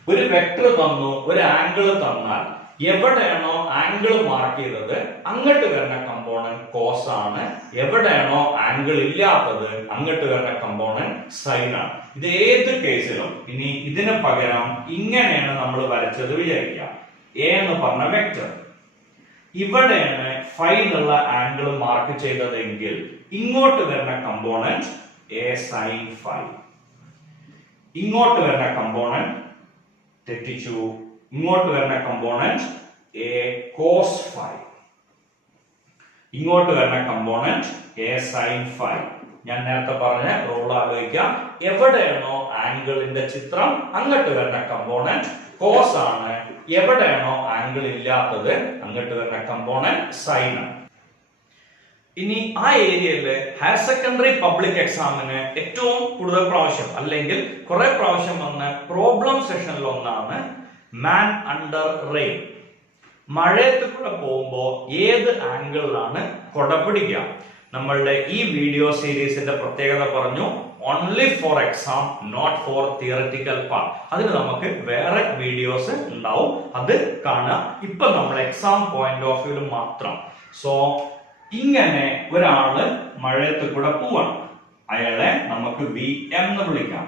ഒരു വെക്ടർ തന്നു, ഒരു ആംഗിൾ തന്നാൽ എവിടെയാണോ ആംഗിൾ മാർക്ക് ചെയ്തത് അങ്ങോട്ട് വരുന്ന കമ്പോണന്റ് കോസ് ആണ്, എവിടെയാണോ ആംഗിൾ ഇല്ലാത്തത് അങ്ങോട്ട് വരുന്ന കമ്പോണന്റ് സൈൻ ആണ്. ഇത് ഏത് കേസിലും ഇനി ഇതിന് പകരം ഇങ്ങനെയാണ് നമ്മൾ വരച്ചത് വിചാരിക്കുക. എ എന്ന് പറഞ്ഞ വെക്ടർ, ഇവിടെയാണ് ഫൈ എന്നുള്ള ആംഗിൾ മാർക്ക് ചെയ്തതെങ്കിൽ ഇങ്ങോട്ട് വരുന്ന കമ്പോണന്റ് എ സൈൻ ഫൈ, ഇങ്ങോട്ട് വരുന്ന കമ്പോണന്റ് തെറ്റിച്ചു, ഇങ്ങോട്ട് വരുന്ന കമ്പോണന്റ് എ കോസ് ഫൈ, ഇങ്ങോട്ട് വരുന്ന കമ്പോണന്റ് എ സൈൻ ഫൈ. ഞാൻ നേരത്തെ പറഞ്ഞ റൂൾ ആലോചിക്കാം. എവിടെയാണോ ആംഗിളിന്റെ ചിത്രം അങ്ങോട്ട് വരുന്ന കമ്പോണന്റ് കോസ് ആണ്, എവിടെയാണോ ആംഗിൾ ഇല്ലാത്തത് അങ്ങോട്ട് വരുന്ന കമ്പോണന്റ് സൈൻ ആണ്. ഇനി ആ ഏരിയയില് ഹയർ സെക്കൻഡറി പബ്ലിക് എക്സാമിന് ഏറ്റവും കൂടുതൽ പ്രാവശ്യം അല്ലെങ്കിൽ കുറെ പ്രാവശ്യം വന്ന പ്രോബ്ലം സെഷനിൽ ഒന്നാണ് മാൻ അണ്ടർ റെയിൻ. മഴയത്ത് കൂടെ പോകുമ്പോ ഏത് ആംഗിളിലാണ് കൊട പിടിക്കുക? നമ്മളുടെ ഈ വീഡിയോ സീരീസിന്റെ പ്രത്യേകത പറഞ്ഞു, only for exam, not for theoretical part. അതിന് നമുക്ക് വേറെ വീഡിയോസ് ഉണ്ടാവും, അത് കാണുക. ഇപ്പൊ നമ്മൾ എക്സാം പോയിന്റ് ഓഫ് വ്യൂ മാത്രം. സോ ഇങ്ങനെ ഒരാള് മഴയത്ത് കൂടെ പോവാണ്, അയാളെ നമുക്ക് വി എം എന്ന് വിളിക്കാം.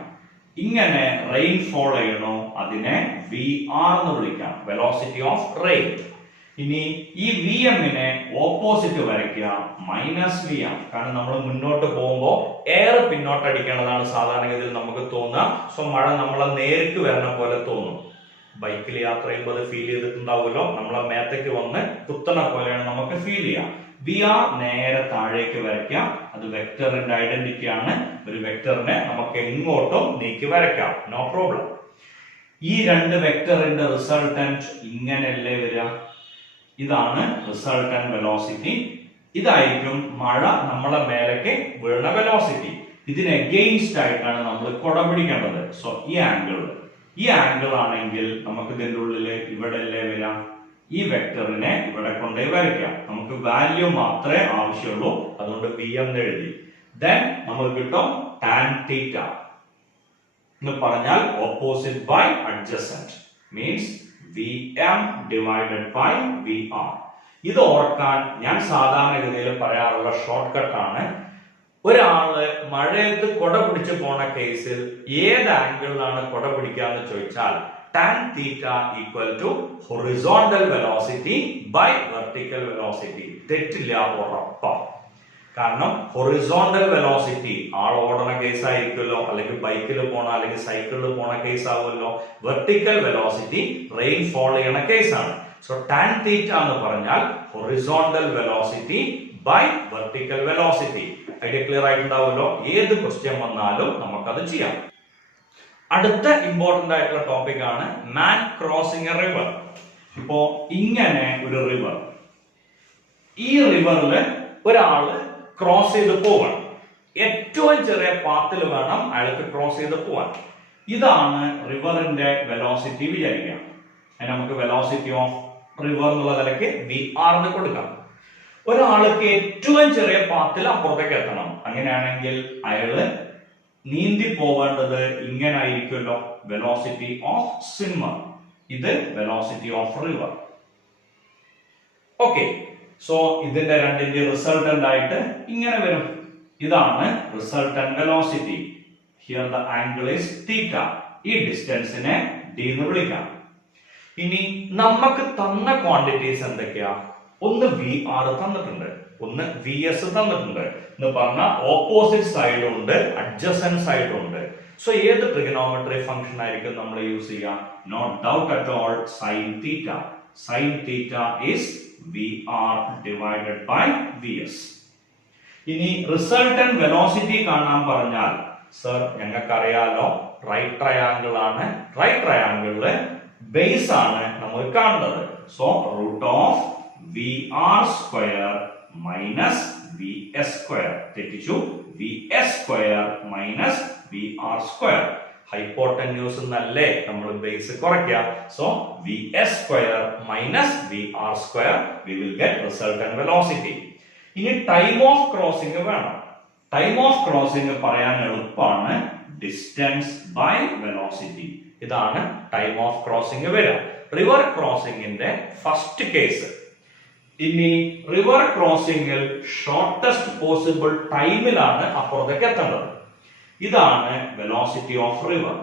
ഇങ്ങനെ റെയിൻ ഫോൾ ചെയ്യണോ, അതിനെ വി ആർ എന്ന് വിളിക്കാം, വെലോസിറ്റി ഓഫ് റെയിൻ. ഇനി ഈ വി എമ്മിനെ ഓപ്പോസിറ്റ് വരയ്ക്കുക, മൈനസ് വി എം. കാരണം നമ്മൾ മുന്നോട്ട് പോകുമ്പോൾ എയർ പിന്നോട്ട് അടിക്കേണ്ടതാണ് സാധാരണഗതിയിൽ നമുക്ക് തോന്നുക. സോ മഴ നമ്മളെ നേരിട്ട് വരുന്ന പോലെ തോന്നും. ബൈക്കിൽ യാത്ര ചെയ്യുമ്പോൾ അത് ഫീൽ ചെയ്തിട്ടുണ്ടാവുമല്ലോ, നമ്മളെ മേത്തേക്ക് വന്ന് കുത്തണ പോലെയാണ് നമുക്ക് ഫീൽ ചെയ്യുക. വി ആർ നേരെ താഴേക്ക് വരയ്ക്കാം, അത് വെക്ടറിന്റെ ഐഡന്റിറ്റി ആണ്. ഒരു വെക്ടറിനെ നമുക്ക് എങ്ങോട്ടും നീക്കി വരയ്ക്കാം, നോ പ്രോബ്ലം. ഈ രണ്ട് വെക്ടറിന്റെ റിസൾട്ടന്റ് ഇങ്ങനെയല്ലേ വരിക? ഇതാണ് റിസൾട്ടന്റ് വെലോസിറ്റി. ഇതായിരിക്കും മഴ നമ്മളെ മേലേക്ക് വീഴുന്ന വെലോസിറ്റി. ഇതിന് എഗെയിൻസ്റ്റ് ആയിട്ടാണ് നമ്മൾ കുട പിടിക്കേണ്ടത്. സോ ഈ ആംഗിൾ ആണെങ്കിൽ നമുക്ക് ഇതിന്റെ ഉള്ളില് ഇവിടെ അല്ലേ വരാം, ഈ വെക്ടറിനെ ഇവിടെ കൊണ്ടുപോയി വരയ്ക്കാം. നമുക്ക് വാല്യൂ മാത്രമേ ആവശ്യമുള്ളൂ, അതുകൊണ്ട് വി എം എഴുതി. ദെൻ നമുക്ക് കിട്ടും ടാൻ തീറ്റ എന്ന് പറഞ്ഞാൽ opposite by adjacent, means Vm divided by Vr. ഇത് ഓർക്കാൻ ഞാൻ സാധാരണഗതിയിൽ പറയാറുള്ള ഷോർട്ട് കട്ട് ആണ്. ഒരാള് മഴയത്ത് കൊട പിടിച്ചു പോണ കേസിൽ ഏത് ആംഗിളിലാണ് കൊട പിടിക്കാന്ന് ചോദിച്ചാൽ tan theta equal to horizontal velocity by vertical velocity. തെറ്റില്ല, ഉറപ്പാ. കാരണം ഹൊറിസോണ്ടൽ വെലോസിറ്റി ആൾ ഓടണ കേസ് ആയിരിക്കുമല്ലോ, അല്ലെങ്കിൽ ബൈക്കിൽ പോണ അല്ലെങ്കിൽ സൈക്കിളിൽ പോണ കേസ് ആവുമല്ലോ. വെർട്ടിക്കൽ വെലോസിറ്റി റെയിൻ ഫോൾ ചെയ്യണ കേസാണ്. സോ ടാൻ തീറ്റ എന്ന് പറഞ്ഞാൽ horizontal velocity by vertical velocity. Idea clear ആയിട്ടുണ്ടാവുമല്ലോ. ഏത് ക്വസ്റ്റ്യൻ വന്നാലും നമുക്കത് ചെയ്യാം. അടുത്ത ഇമ്പോർട്ടന്റ് ആയിട്ടുള്ള ടോപ്പിക് ആണ് മാൻ ക്രോസിംഗ് എ റിവർ. ഇപ്പോ ഇങ്ങനെ ഒരു റിവർ, ഈ റിവറിൽ ഒരാള് ക്രോസ് ചെയ്ത് പോവാണ്. ഏറ്റവും ചെറിയ പാത്തിൽ വേണം അയാൾക്ക് ക്രോസ് ചെയ്ത് പോവാൻ. ഇതാണ് റിവറിന്റെ വെലോസിറ്റി വിചാരിക്കാം. നമുക്ക് വെലോസിറ്റി ഓഫ് റിവർ എന്നുള്ള നിലയ്ക്ക് വി ആർ എന്ന് കൊടുക്കാം. ഒരാൾക്ക് ഏറ്റവും ചെറിയ പാത്തിൽ അപ്പുറത്തേക്ക് എത്തണം. അങ്ങനെയാണെങ്കിൽ അയാള് നീന്തി പോവേണ്ടത് ഇങ്ങനെ ആയിരിക്കുമല്ലോ, വെലോസിറ്റി ഓഫ് സ്വിമ്മർ. ഇത് velocity of river. Okay, so ഇതിന്റെ രണ്ടിന്റെ റിസൾട്ടന്റ് ആയിട്ട് ഇങ്ങനെ വരും. ഇതാണ് resultant velocity. Here the angle is തീറ്റ. ഈ ഡിസ്റ്റൻസിനെ ഡി എന്ന് വിളിക്കാം. ഇനി നമുക്ക് തന്ന ക്വാണ്ടിറ്റീസ് എന്തൊക്കെയാ? ഒന്ന് വി ആർ തന്നിട്ടുണ്ട്, ഒന്ന് വി എസ് തന്നിട്ടുണ്ട്. എന്ന് പറഞ്ഞാൽ ഓപ്പോസിറ്റ് സൈഡും ഉണ്ട്, അഡ്ജസന്റ് സൈഡും ഉണ്ട്. സോ ഏത് ട്രിഗണോമെട്രി ഫംഗ്ഷൻ ആയിരിക്കും നമ്മൾ യൂസ് ചെയ്യുക? No doubt at all, sine theta. Sine theta is VR divided by Vs. ഇനി റിസൾട്ടന്റ് വെലോസിറ്റി കാണാൻ പറഞ്ഞാൽ സർ ഞങ്ങൾക്കറിയാലോ റൈറ്റ് ട്രയാങ്കിൾ ആണ്. റൈറ്റ് ട്രയാങ്കിളില് ബേസ് ആണ് നമ്മൾ കാണുന്നത്. So root of VR square minus VS square. തെറ്റിച്ചു, VS square minus VR square. Hypotenuse എന്നല്ലേ നമ്മൾ ബേസ് കുറയ്ക്കുക. So VS square minus VR square, we will get resultant velocity. ഇനി ടൈം ഓഫ് ക്രോസിംഗ് വേണം. ടൈം ഓഫ് ക്രോസിംഗ് പറയാൻ എളുപ്പമാണ്, distance by velocity. ഇതാണ് time of crossing വരിക. റിവർ ക്രോസിംഗിന്റെ ഫസ്റ്റ് കേസ്. ഇനി റിവർ ക്രോസിംഗിൽ ഷോർട്ടസ്റ്റ് പോസിബിൾ ടൈമിലാണ് അപ്പുറത്തേക്ക് എത്തേണ്ടത്. ഇതാണ് വെലോസിറ്റി ഓഫ് റിവർ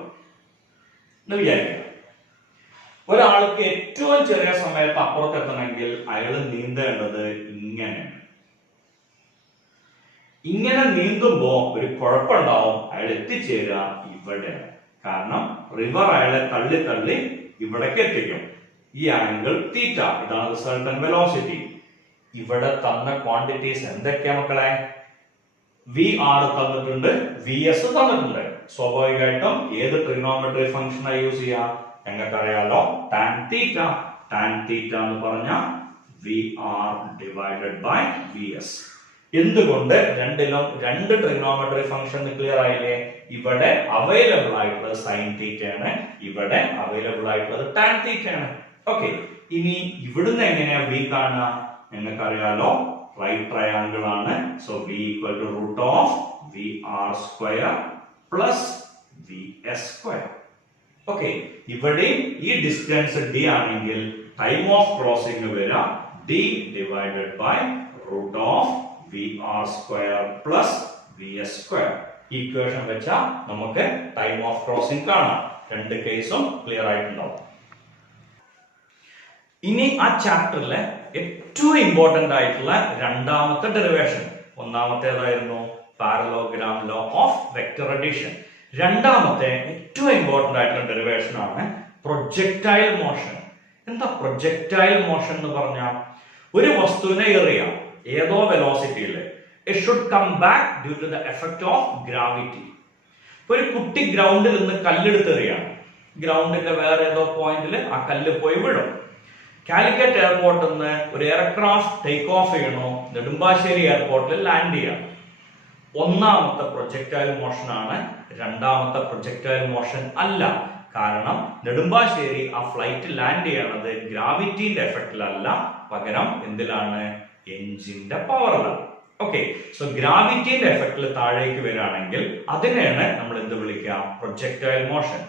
എന്ന് വിചാരിക്കുക. ഒരാൾക്ക് ഏറ്റവും ചെറിയ സമയത്ത് അപ്പുറത്ത് എത്തണമെങ്കിൽ അയാൾ നീന്തേണ്ടത് ഇങ്ങനെ നീന്തുമ്പോ ഒരു കുഴപ്പമുണ്ടാവും, അയാൾ എത്തിച്ചേരുക ഇവിടെയാണ്. കാരണം റിവർ അയാളെ തള്ളി തള്ളി ഇവിടേക്ക് എത്തിക്കും. ഈ ആംഗിൾ തീറ്റ, ഇതാണ് റിസൾട്ടന്റ് വെലോസിറ്റി. ഇവിടെ തന്ന ക്വാണ്ടിറ്റീസ് എന്തൊക്കെയാ മക്കളെ? VR തന്നിട്ടുണ്ട്, VS തന്നിട്ടുണ്ട്. സ്വാഭാവികമായിട്ടും ഏത് ട്രിഗണോമെട്രി ഫംഗ്ഷനായി യൂസ് ചെയ്യാം? ഞങ്ങൾക്കറിയാലോ ടാൻ തീറ്റ. ടാൻ തീറ്റ എന്ന് പറഞ്ഞാൽ VR ഡിവൈഡഡ് ബൈ VS. എന്തുകൊണ്ട്? രണ്ടിലും രണ്ട് ട്രിഗണോമെട്രി ഫംഗ്ഷൻ ക്ലിയർ ആയില്ലേ? ഇവിടെ അവൈലബിൾ ആയിട്ടുള്ളത് സൈൻ തീറ്റയാണ്, ഇവിടെ അവൈലബിൾ ആയിട്ടുള്ളത് ടാൻ തീറ്റയാണ്. ഓക്കെ, ഇനി ഇവിടുന്ന് എങ്ങനെയാ V കാണുക? നിങ്ങൾക്കറിയാലോ റൈറ്റ് ട്രയാങ്കിൾ ആണ്. So V equal to root of VR square plus VS square. Okay, ഇവിടെ ഈ ഡിസ്റ്റൻസ് D ആണെങ്കിൽ ടൈം ഓഫ് ക്രോസിംഗ് വരിക D divided by root of VR square plus VS square. Equation വെച്ചാൽ നമുക്ക് time of crossing കാണാം. രണ്ട് കേസും clear ആയിട്ടുണ്ടാവും. ഇനി ആ ചാപ്റ്ററിലെ ഏറ്റവും ഇമ്പോർട്ടന്റ് ആയിട്ടുള്ള രണ്ടാമത്തെ ഡെറിവേഷൻ, ഒന്നാമത്തേതായിരുന്നു parallelogram law of vector addition. രണ്ടാമത്തെ ഏറ്റവും ഇമ്പോർട്ടന്റ് ആയിട്ടുള്ള ഡെറിവേഷൻ ആണ് പ്രൊജക്ടൈൽ മോഷൻ. എന്താ പ്രൊജക്ടൈൽ മോഷൻ എന്ന് പറഞ്ഞാൽ? ഒരു വസ്തുവിനെ എറിയാം ഏതോ വെലോസിറ്റിയിൽ, it should come back due to the effect of gravity. ഒരു കുട്ടി ഗ്രൗണ്ടിൽ നിന്ന് കല്ലെടുത്ത് എറിയാണ്, ഗ്രൗണ്ടിന്റെ വേറെ ഏതോ പോയിന്റിൽ ആ കല്ല് പോയി വിടും. കാലിക്കറ്റ് എയർപോർട്ടിൽ നിന്ന് ഒരു എയർക്രാഫ്റ്റ് ടേക്ക് ഓഫ് ചെയ്യണോ, നെടുമ്പാശ്ശേരി എയർപോർട്ടിൽ ലാൻഡ് ചെയ്യാം. ഒന്നാമത്തെ പ്രൊജക്ടൈൽ മോഷൻ ആണ്, രണ്ടാമത്തെ പ്രൊജക്ടൈൽ മോഷൻ അല്ല. കാരണം നെടുമ്പാശ്ശേരി ആ ഫ്ലൈറ്റ് ലാൻഡ് ചെയ്യണത് ഗ്രാവിറ്റിന്റെ എഫക്റ്റിലല്ല, പകരം എന്തിലാണ്? എഞ്ചിന്റെ പവറിലാണ്. ഓക്കെ, സോ ഗ്രാവിറ്റിന്റെ എഫക്റ്റിൽ താഴേക്ക് വരികയാണെങ്കിൽ അതിനെയാണ് നമ്മൾ എന്ത് വിളിക്കുക? Projectile motion.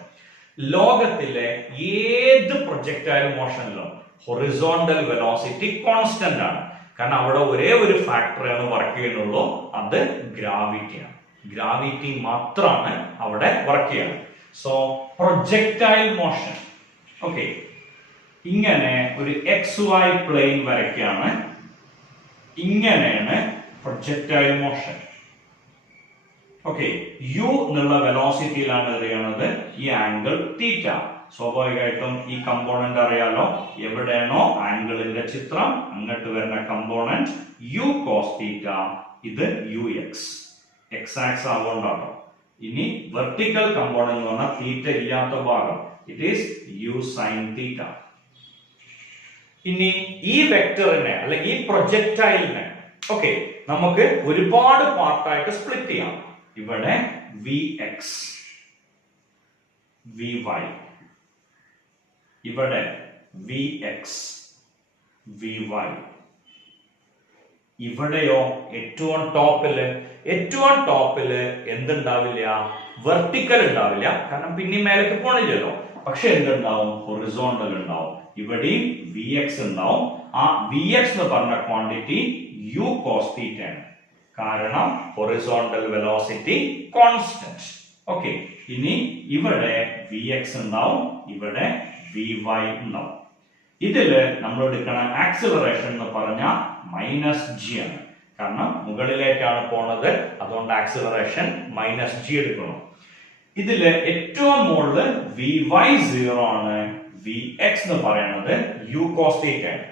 ലോകത്തിലെ ഏത് പ്രൊജക്ടൈൽ മോഷനിലും ഹൊറിസോണ്ടൽ വെലോസിറ്റി കോൺസ്റ്റന്റ് ആണ്. കാരണം അവിടെ ഒരേ ഒരു ഫാക്ടറാണ് വർക്ക് ചെയ്യുന്നുള്ളൂ, അത് ഗ്രാവിറ്റിയാണ്. ഗ്രാവിറ്റി മാത്രമാണ് അവിടെ വർക്ക് ചെയ്യുന്നത്. So projectile motion. ഓക്കെ, ഇങ്ങനെ ഒരു XY പ്ലെയിൻ വരയ്ക്കാണ്, ഇങ്ങനെയാണ് പ്രൊജക്ടൈൽ മോഷൻ. ഓക്കെ, U എന്നുള്ള വെലോസിറ്റിയിലാണ് എറിയണത്, ഈ ആംഗിൾ തീറ്റ. സ്വാഭാവികമായിട്ടും ഈ കമ്പോണന്റ് അറിയാലോ, എവിടെയാണോ ആംഗിളിന്റെ ചിത്രം അങ്ങോട്ട് വരുന്ന കമ്പോണന്റ് U കോസ് തീറ്റ, ഇത് UX. X ax ആവുകൊണ്ടാണോ. ഇനി വെർട്ടിക്കൽ കമ്പോണന്റ് എന്ന് പറഞ്ഞാൽ തീറ്റ ഇല്ലാത്ത ഭാഗം, it is U sine theta. ഇനി ഈ വെക്ടറിനെ അല്ലെങ്കിൽ ഈ പ്രൊജക്ടൈലിനെ ഓക്കെ നമുക്ക് ഒരുപാട് പാർട്ടായിട്ട് സ്പ്ലിറ്റ് ചെയ്യാം. ഇവിടെ VX, VY, ഇവിടെ VX, VY, ഇവിടെയോ ഏറ്റവും ടോപ്പില് എന്തുണ്ടാവില്ല? വെർട്ടിക്കൽ ഉണ്ടാവില്ല, കാരണം പിന്നെ മേലേക്ക് പോണില്ലല്ലോ. പക്ഷെ എന്തുണ്ടാവും? ഹൊറിസോണ്ടൽ ഉണ്ടാവും. ഇവിടെയും VX ഉണ്ടാവും. ആ VX എന്ന് പറഞ്ഞ ക്വാണ്ടിറ്റി U കോസ് തീറ്റ ആണ്, കാരണം ഹൊറിസോണ്ടൽ വെലോസിറ്റി കോൺസ്റ്റന്റ്. ഓക്കെ, ഇനി ഇവിടെ VX ഉണ്ടാവും, ഇവിടെ VY ഉണ്ടാവും. ഇതില് നമ്മൾ എടുക്കുന്ന ആക്സിലറേഷൻ എന്ന് പറഞ്ഞാൽ -g ആണ്, കാരണം മുകളിലേക്കാണ് പോണത്, അതുകൊണ്ട് ആക്സിലറേഷൻ -g എടുക്കണം. ഇതില് ഏറ്റവും മുകളില് VY 0 ആണ്, VX എന്ന് പറയുന്നത് U കോസ് തീറ്റ ആണ്.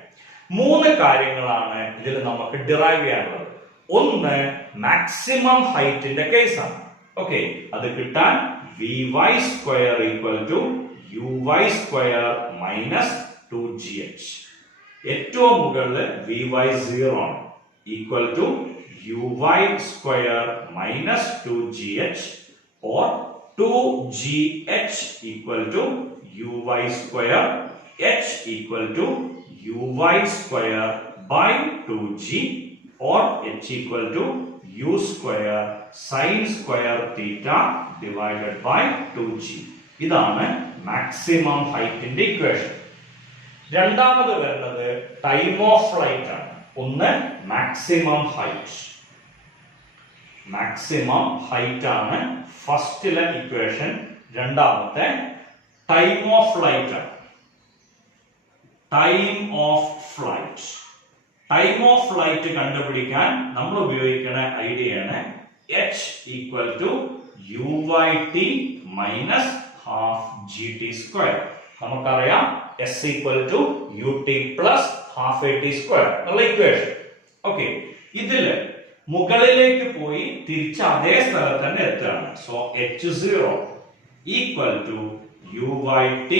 മൂന്ന് കാര്യങ്ങളാണ് ഇതിൽ നമുക്ക് ഡിറൈവ് ചെയ്യാനുള്ളത്. ഒന്ന് മാക്സിമം ഹൈറ്റിന്റെ കേസാണ്. ഓക്കെ, അത് കിട്ടാൻ VY square equal to UY square minus 2GH. ഏറ്റവും മുകളിൽ VY 0 ആണ്, equal to UY square minus 2GH or 2GH equal to UY square, H equal to UY square by 2G or H equal to U square sin square theta divided by 2g. ഇതാണ് maximum ഹൈറ്റിന്റെ equation. രണ്ടാമത് വരുന്നത് time of flight ആണ്. ഒന്ന് maximum height ആണ് ഫസ്റ്റിലെ equation. രണ്ടാമത്തെ time of flight ആണ്. Time of flight കണ്ടുപിടിക്കാൻ നമ്മൾ ഉപയോഗിക്കുന്ന ഐഡിയയാണ് h equal to u/t minus half gt square. നമുക്കറിയാം s equal to ut plus half at square എന്നുള്ള ഇക്വേഷൻ. ഓക്കെ, ഇതില് മുകളിലേക്ക് പോയി തിരിച്ച് അതേ സ്ഥലത്ത് തന്നെ എത്തുകയാണ്. So h0 equal to u/t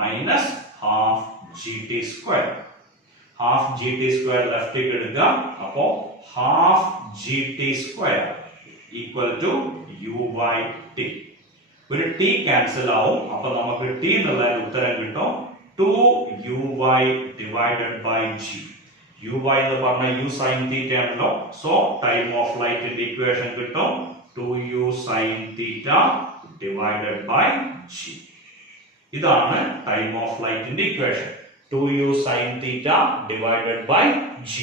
minus half gt square. half gt square ലെഫ്റ്റിലേക്ക് എടുക്കുക. അപ്പോ half gt square equal to u/t. ഒരു t ക്യാൻസൽ ആവും. അപ്പൊ നമുക്ക് t എന്നുള്ള ഉത്തരം കിട്ടും 2uy divided by g. uy എന്ന് പറഞ്ഞാൽ u sin theta ആണല്ലോ. സോ ടൈം ഓഫ് ഫ്ലൈറ്റിന്റെ ഇക്വേഷൻ കിട്ടും 2u sin theta divided by g. ഇതാണ് ടൈം ഓഫ് ഫ്ലൈറ്റിന്റെ equation. 2u sin theta divided by g.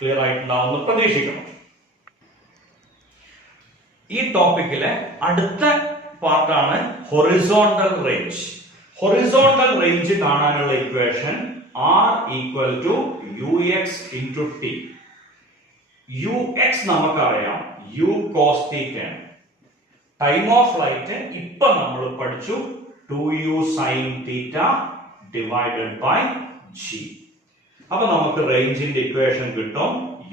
Clear ആയിട്ടുണ്ടാവുമെന്ന് പ്രതീക്ഷിക്കണം. ഈ ടോപ്പിക്കിലെ അടുത്ത പാർട്ടാണ് ഹൊറിസോണ്ടൽ റേഞ്ച്. ഹൊറിസോണ്ടൽ റേഞ്ച് കാണാനുള്ള equation r equal to ux into t. ux നമുക്കറിയാം u cos theta. Time of flight ഇപ്പൊ നമ്മൾ പഠിച്ചു 2u sin theta divided by g. അപ്പൊ നമുക്ക് റേഞ്ചിന്റെ ഇക്വേഷൻ കിട്ടും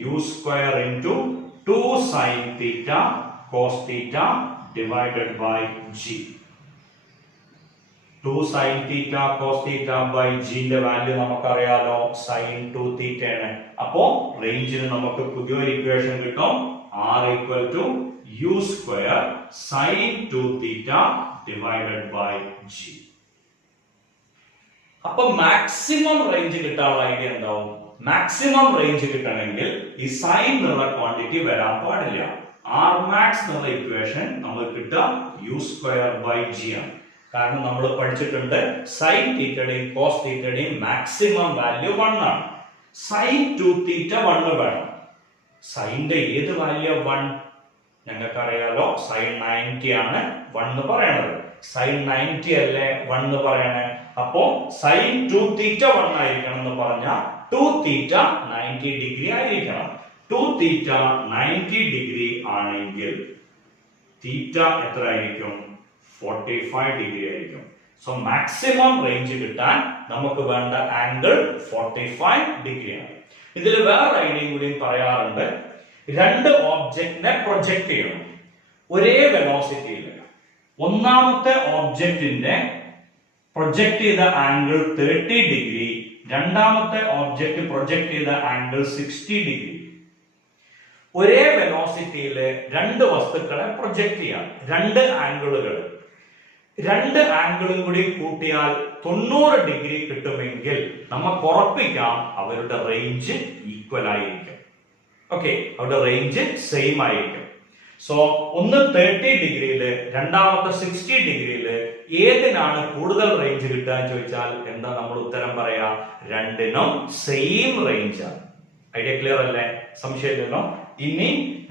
u square into 2 sin theta cos theta divided by g. 2 sin theta cos theta by g ന്റെ value നമുക്കറിയാലോ sin 2 theta ആണ്. അപ്പോ റേഞ്ചിന് നമുക്ക് പുതിയൊരു ഇക്വേഷൻ കിട്ടും r equal to u square sin 2 theta divided by g. അപ്പൊ മാക്സിമം റേഞ്ച് കിട്ടാനുള്ള ഐഡിയ എന്താവും? മാക്സിമം റേഞ്ച് കിട്ടണമെങ്കിൽ ഈ സൈൻ എന്നുള്ള ക്വാണ്ടിറ്റി വരാൻ പാടില്ല. r max എന്നുള്ള ഇക്വേഷൻ നമുക്ക് കിട്ടുക u square by g ആണ്. കാരണം നമ്മൾ പഠിച്ചിട്ടുണ്ട് sin തീറ്റയുടെയും cos തീറ്റയുടെയും മാക്സിമം വാല്യൂ 1 ആണ്. sin 2 തീറ്റ 1 വേണം. സൈന്റെ ഏത് വാല്യൂ 1 ഞങ്ങൾക്കറിയാലോ. sin 90 ആണ് 1 എന്ന് പറയണത്. sin 90 അല്ലേ 1 എന്ന് പറയണേ. അപ്പോ sin 2 തീറ്റ 1 ആയിരിക്കണം എന്ന് പറഞ്ഞാൽ 2 തീറ്റ 90 ഡിഗ്രി ആയിരിക്കണം. 2 തീറ്റ 90 ഡിഗ്രി ആണെങ്കിൽ തീറ്റ എത്ര ആയിരിക്കും? 45 ഡിഗ്രി ആയിരിക്കും. സോ മാക്സിമം റേഞ്ച് കിട്ടാൻ നമുക്ക് വേണ്ട ആംഗിൾ 45 ഡിഗ്രി ആണ്. ഇതിൽ വേറെ ഐഡിയയും കൂടി പറയാറുണ്ട്. രണ്ട് ഓബ്ജക്റ്റിനെ പ്രൊജക്ട് ചെയ്യണം ഒരേ വെലോസിറ്റിയിൽ. ഒന്നാമത്തെ ഓബ്ജക്റ്റിന്റെ പ്രൊജക്ട് ചെയ്ത ആംഗിൾ 30 ഡിഗ്രി, രണ്ടാമത്തെ ഓബ്ജക്റ്റ് പ്രൊജക്ട് ചെയ്ത ആംഗിൾ 60 ഡിഗ്രി. ഒരേ വെലോസിറ്റിയിൽ രണ്ട് വസ്തുക്കളെ പ്രൊജക്ട് ചെയ്യാം. രണ്ട് ആംഗിളും കൂടി കൂട്ടിയാൽ 90 ഡിഗ്രി കിട്ടുമെങ്കിൽ നമുക്ക് ഉറപ്പിക്കാം അവരുടെ റേഞ്ച് ഈക്വൽ ആയിരിക്കും. ഓക്കെ, അവരുടെ റേഞ്ച് സെയിം ആയിരിക്കും. സോ ഒന്ന് 30 ഡിഗ്രിയില് രണ്ടാമത്തെ 60 ഡിഗ്രിയില് ഏതിനാണ് കൂടുതൽ റേഞ്ച് കിട്ടുക എന്ന് ചോദിച്ചാൽ എന്താ നമ്മൾ ഉത്തരം പറയാ? രണ്ടിനും സെയിം റേഞ്ച് ആണ്. ഐഡിയ ക്ലിയർ അല്ലേ? സംശയമില്ലല്ലോ. ഇനി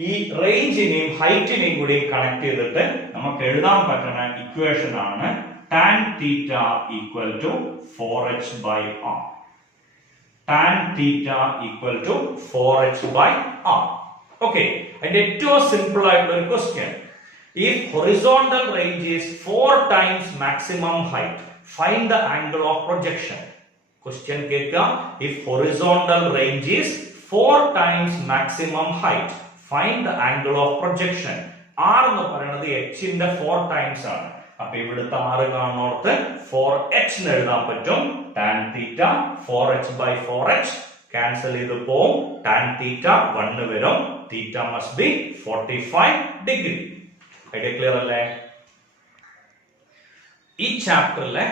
ഈ റേഞ്ചിനെയും ഹൈറ്റിനെയും കൂടി കണക്ട് ചെയ്തിട്ട് നമുക്ക് എഴുതാൻ പറ്റുന്ന ഇക്വേഷൻ ആണ് tan theta equal to 4h by r. tan theta equal to 4h by r. Okay, and ഏറ്റവും സിമ്പിൾ ആയിട്ടുള്ള ഒരു question. If horizontal range is 4 times maximum height, find the angle of projection. Question കേൾക്കുക. If horizontal range is 4 times maximum height, find the angle of projection. R എന്ന് പറയുന്നത് h ന്റെ 4 times ആണ്. അപ്പൊ ഇവിടുത്തെ r കാണുന്നോർത്ത് 4h എന്ന് എഴുതാൻ പറ്റും. tan theta 4h by 4h cancel ചെയ്ത് പോകും. tan theta 1 വരും. theta must be 45 degree. Idea clear അല്ലേ? ഈ ചാപ്റ്ററിലെ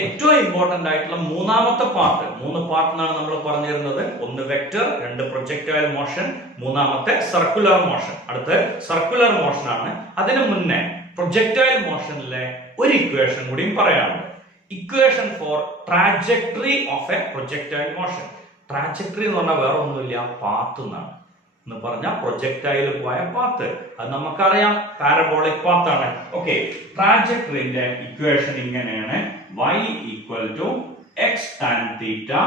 ഏറ്റവും ഇമ്പോർട്ടന്റ് ആയിട്ടുള്ള മൂന്നാമത്തെ പാർട്ട്, 3 പാർട്ടിനാണ് നമ്മൾ പറഞ്ഞിരുന്നത്. ഒന്ന് വെക്ടർ, 2 പ്രൊജക്ടൈൽ മോഷൻ, മൂന്നാമത്തെ സർക്കുലർ മോഷൻ. അടുത്ത് സർക്കുലർ മോഷൻ ആണ്. അതിനു മുന്നേ പ്രൊജക്ടൈൽ മോഷനിലെ ഒരു ഇക്വേഷൻ കൂടിയും പറയാനുണ്ട്. Equation for trajectory of a projectile motion. Trajectory എന്ന് പറഞ്ഞാൽ വേറെ ഒന്നുമില്ല, പാത്ത് എന്നാണ്. എന്ന് പറഞ്ഞാൽ പ്രൊജക്ടൈൽ പോയ പാത്ത്, അത് നമുക്കറിയാം, പാരബോളിക് പാത്ത് ആണ്. ഓക്കെ, ട്രാജക്ടറിന്റെ ഇക്വേഷൻ ഇങ്ങനെയാണ്: y equal to x tan theta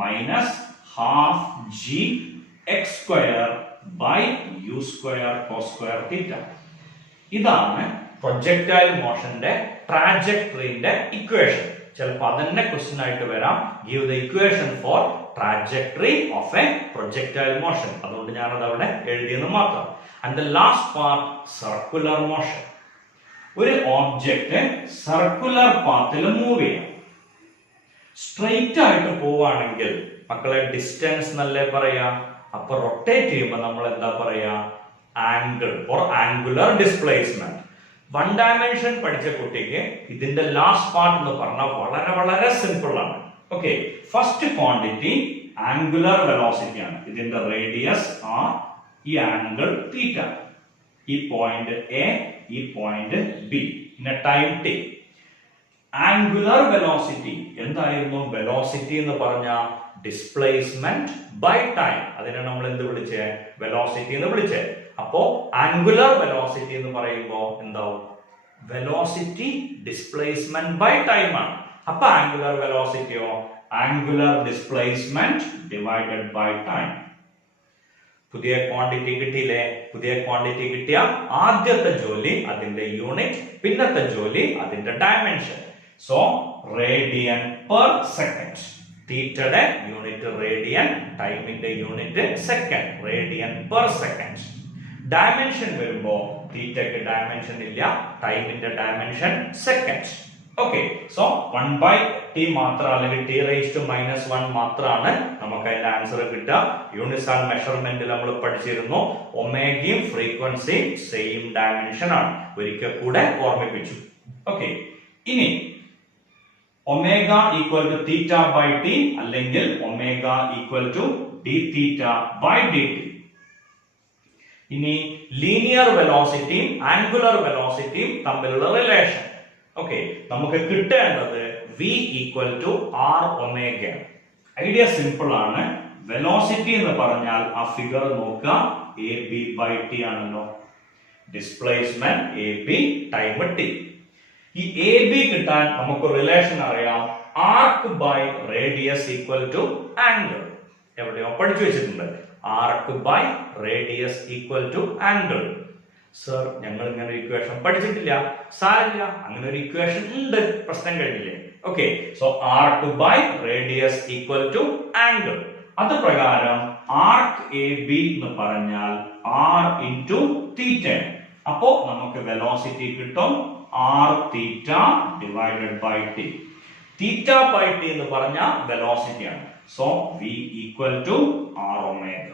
minus half g x square by u square cos square theta. ഇതാണ് പ്രൊജക്ടൈൽ മോഷന്റെ ട്രാജക്ടറിന്റെ ഇക്വേഷൻ. ചിലപ്പോൾ അതന്നെ ക്വസ്റ്റ്യൻ ആയിട്ട് വരാം. Give the equation for trajectory of a projectile motion. അതുകൊണ്ട് ഞാനത് അവിടെ എഴുതിയെന്ന് മാത്രം. And the last part circular motion. ഒരു ഓബ്ജക്റ്റ് സർക്കുലർ പാത്തിൽ മൂവ് ചെയ്യാം. സ്ട്രെയിറ്റ് ആയിട്ട് പോവുകയാണെങ്കിൽ മക്കളെ ഡിസ്റ്റൻസ് എന്നല്ലേ പറയാ. അപ്പൊ റൊട്ടേറ്റ് ചെയ്യുമ്പോൾ നമ്മൾ എന്താ പറയാ? Angle or angular displacement. 1 dimension പഠിച്ച കുട്ടിക്ക് ഇതിന്റെ ലാസ്റ്റ് പാർട്ട് എന്ന് പറഞ്ഞാൽ വളരെ വളരെ സിമ്പിൾ ആണ്. Okay, first quantity angular velocity ആണ്. ഇതിന്റെ റേഡിയസ് ആർ, ഈ ആംഗിൾ തീറ്റ, ഈ പോയിന്റ് എ, ഈ പോയിന്റ് ബി, പിന്നെ ടൈം ടി. ആംഗുലർ വെലോസിറ്റി എന്തായിരുന്നു? വെലോസിറ്റി എന്ന് പറഞ്ഞ ഡിസ്പ്ലേസ്മെന്റ് ബൈ ടൈം. അതിനെ നമ്മൾ എന്ത് വിളിച്ചേ? വെലോസിറ്റി എന്ന് വിളിച്ചേ. അപ്പോ ആംഗുലർ വെലോസിറ്റി എന്ന് പറയുമ്പോ എന്താവും? വെലോസിറ്റി ഡിസ്പ്ലേസ്മെന്റ് ബൈ ടൈം ആണ്. അപ്പൊ ആംഗുലർ വെലോസിറ്റിയോ? Angular displacement divided by time. പുതിയ ക്വാണ്ടിറ്റി കിട്ടിയില്ലേ? പുതിയ ക്വാണ്ടിറ്റി കിട്ടിയ ആദ്യത്തെ ജോലി അതിന്റെ യൂണിറ്റ്, പിന്നത്തെ ജോലി അതിന്റെ dimension. So radian per second. തീറ്റയുടെ യൂണിറ്റ് റേഡിയൻ, ടൈമിന്റെ unit second. Radian per second. Dimension വരുമ്പോ തീറ്റയ്ക്ക് ഡയമെൻഷൻ ഇല്ല, ടൈമിന്റെ dimension second. Okay, so 1/t മാത്രം, അല്ലെങ്കിൽ t⁻⁻1 മാത്രമാണ് നമുക്ക് അതിന്റെ ആൻസർ കിട്ടുക. യൂണിറ്റ്സ് ആൻഡ് മെഷർമെന്റ് നമ്മൾ പഠിച്ചിരുന്നു. ഒമേഗയും ഫ്രീക്വൻസിയും സെയിം ഡയമെൻഷൻ ആണ്. ഒരിക്കൽ കൂടെ ഓർമ്മിപ്പിച്ചു. ഓക്കെ, ഇനി ഒമേഗ ഈക്വൽ ടു θ/t അല്ലെങ്കിൽ ഒമേഗ ഈക്വൽ ടു dθ/dt. ഇനി ലീനിയർ വെലോസിറ്റിയും ആംഗുലർ വെലോസിറ്റിയും തമ്മിലുള്ള റിലേഷൻ. ഓക്കെ, നമുക്ക് കിട്ടേണ്ടത് v equal to r omega. Idea simple ആണ്. വെലോസിറ്റി എന്ന് പറഞ്ഞാൽ ആ ഫിഗർ നോക്കുക, ab/t ആണല്ലോ. Displacement ab, time t. ഈ ab കിട്ടാൻ നമുക്ക് റിലേഷൻ അറിയാം. Arc by radius equal to angle. എവിടെയോ പഠിച്ചു വെച്ചിട്ടുണ്ട്. Arc by radius equal to angle. Sir, ഞങ്ങൾ ഇങ്ങനെ ഒരു ഇക്വേഷൻ പഠിച്ചിട്ടില്ല. സാരില്ല, അങ്ങനെ ഒരു ഇക്വേഷൻ ഉണ്ട്, പ്രശ്നം കഴിഞ്ഞില്ലേ? Okay, so arc by radius equal to angle. അത് പ്രകാരം ആർക്ക് എ ബി എന്ന് പറഞ്ഞാൽ ആർ ഇൻറ്റു തീറ്റ. അപ്പോ നമുക്ക് വെലോസിറ്റി കിട്ടും R theta divided by T. θ/t എന്ന് പറഞ്ഞ വെലോസിറ്റി ആണ്. So v equal to R omega.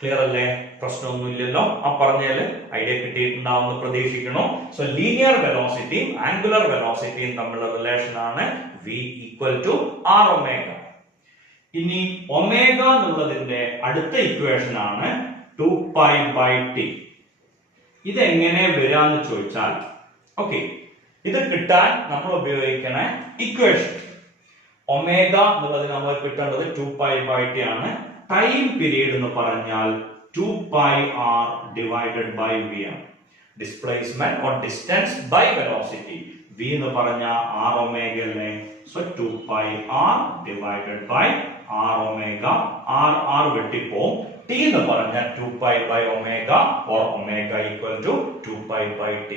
Clear അല്ലേ? പ്രശ്നമൊന്നുമില്ലല്ലോ. ആ പറഞ്ഞാല് ഐഡിയ കിട്ടിയിട്ടുണ്ടാവുമെന്ന് പ്രതീക്ഷിക്കണം. സോ ലീനിയർ വെലോസിറ്റിയും ആംഗുലർ വെലോസിറ്റിയും തമ്മിലുള്ള റിലേഷൻ ആണ് v equal to R omega. ഇനി ഒമേഗ എന്നുള്ളതിന്റെ അടുത്ത ഇക്വേഷൻ ആണ് 2π/t. ഇതെങ്ങനെ വരാന്ന് ചോദിച്ചാൽ, ഓക്കെ, ഇത് കിട്ടാൻ നമ്മൾ ഉപയോഗിക്കണ ഇക്വേഷൻ ഒമേഗ എന്നുള്ളത് നമ്മൾ കിട്ടേണ്ടത് 2π/t ആണ്. ടൈം പീരീഡ് എന്ന് പറഞ്ഞാൽ 2πr ഡിവൈഡഡ് ബൈ v ആണ്. Displacement or distance by velocity. v എന്ന് പറഞ്ഞാൽ r ഒമേഗ അല്ലേ. So 2πr divided by r omega. r വെട്ടിപ്പോവും. t എന്ന് പറഞ്ഞാൽ 2π/ഒമേഗ or omega equal to 2π/t.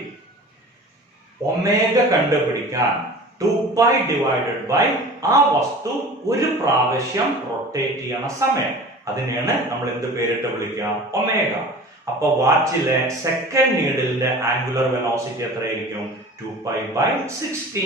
Omega കണ്ടുപിടിക്കാൻ 2π ഡിവൈഡഡ് ബൈ ആ വസ്തു ഒരു പ്രാവശ്യം റൊട്ടേറ്റ് ചെയ്യണ സമയം, അതിനെയാണ് നമ്മൾ എന്ത് പേരിട്ട് വിളിക്കുക? ഒമേഗ. അപ്പൊ വാച്ചിലെ സെക്കൻഡ് നീഡിലിന്റെ ആംഗുലർ വെലോസിറ്റി എത്രയായിരിക്കും? 2π/60.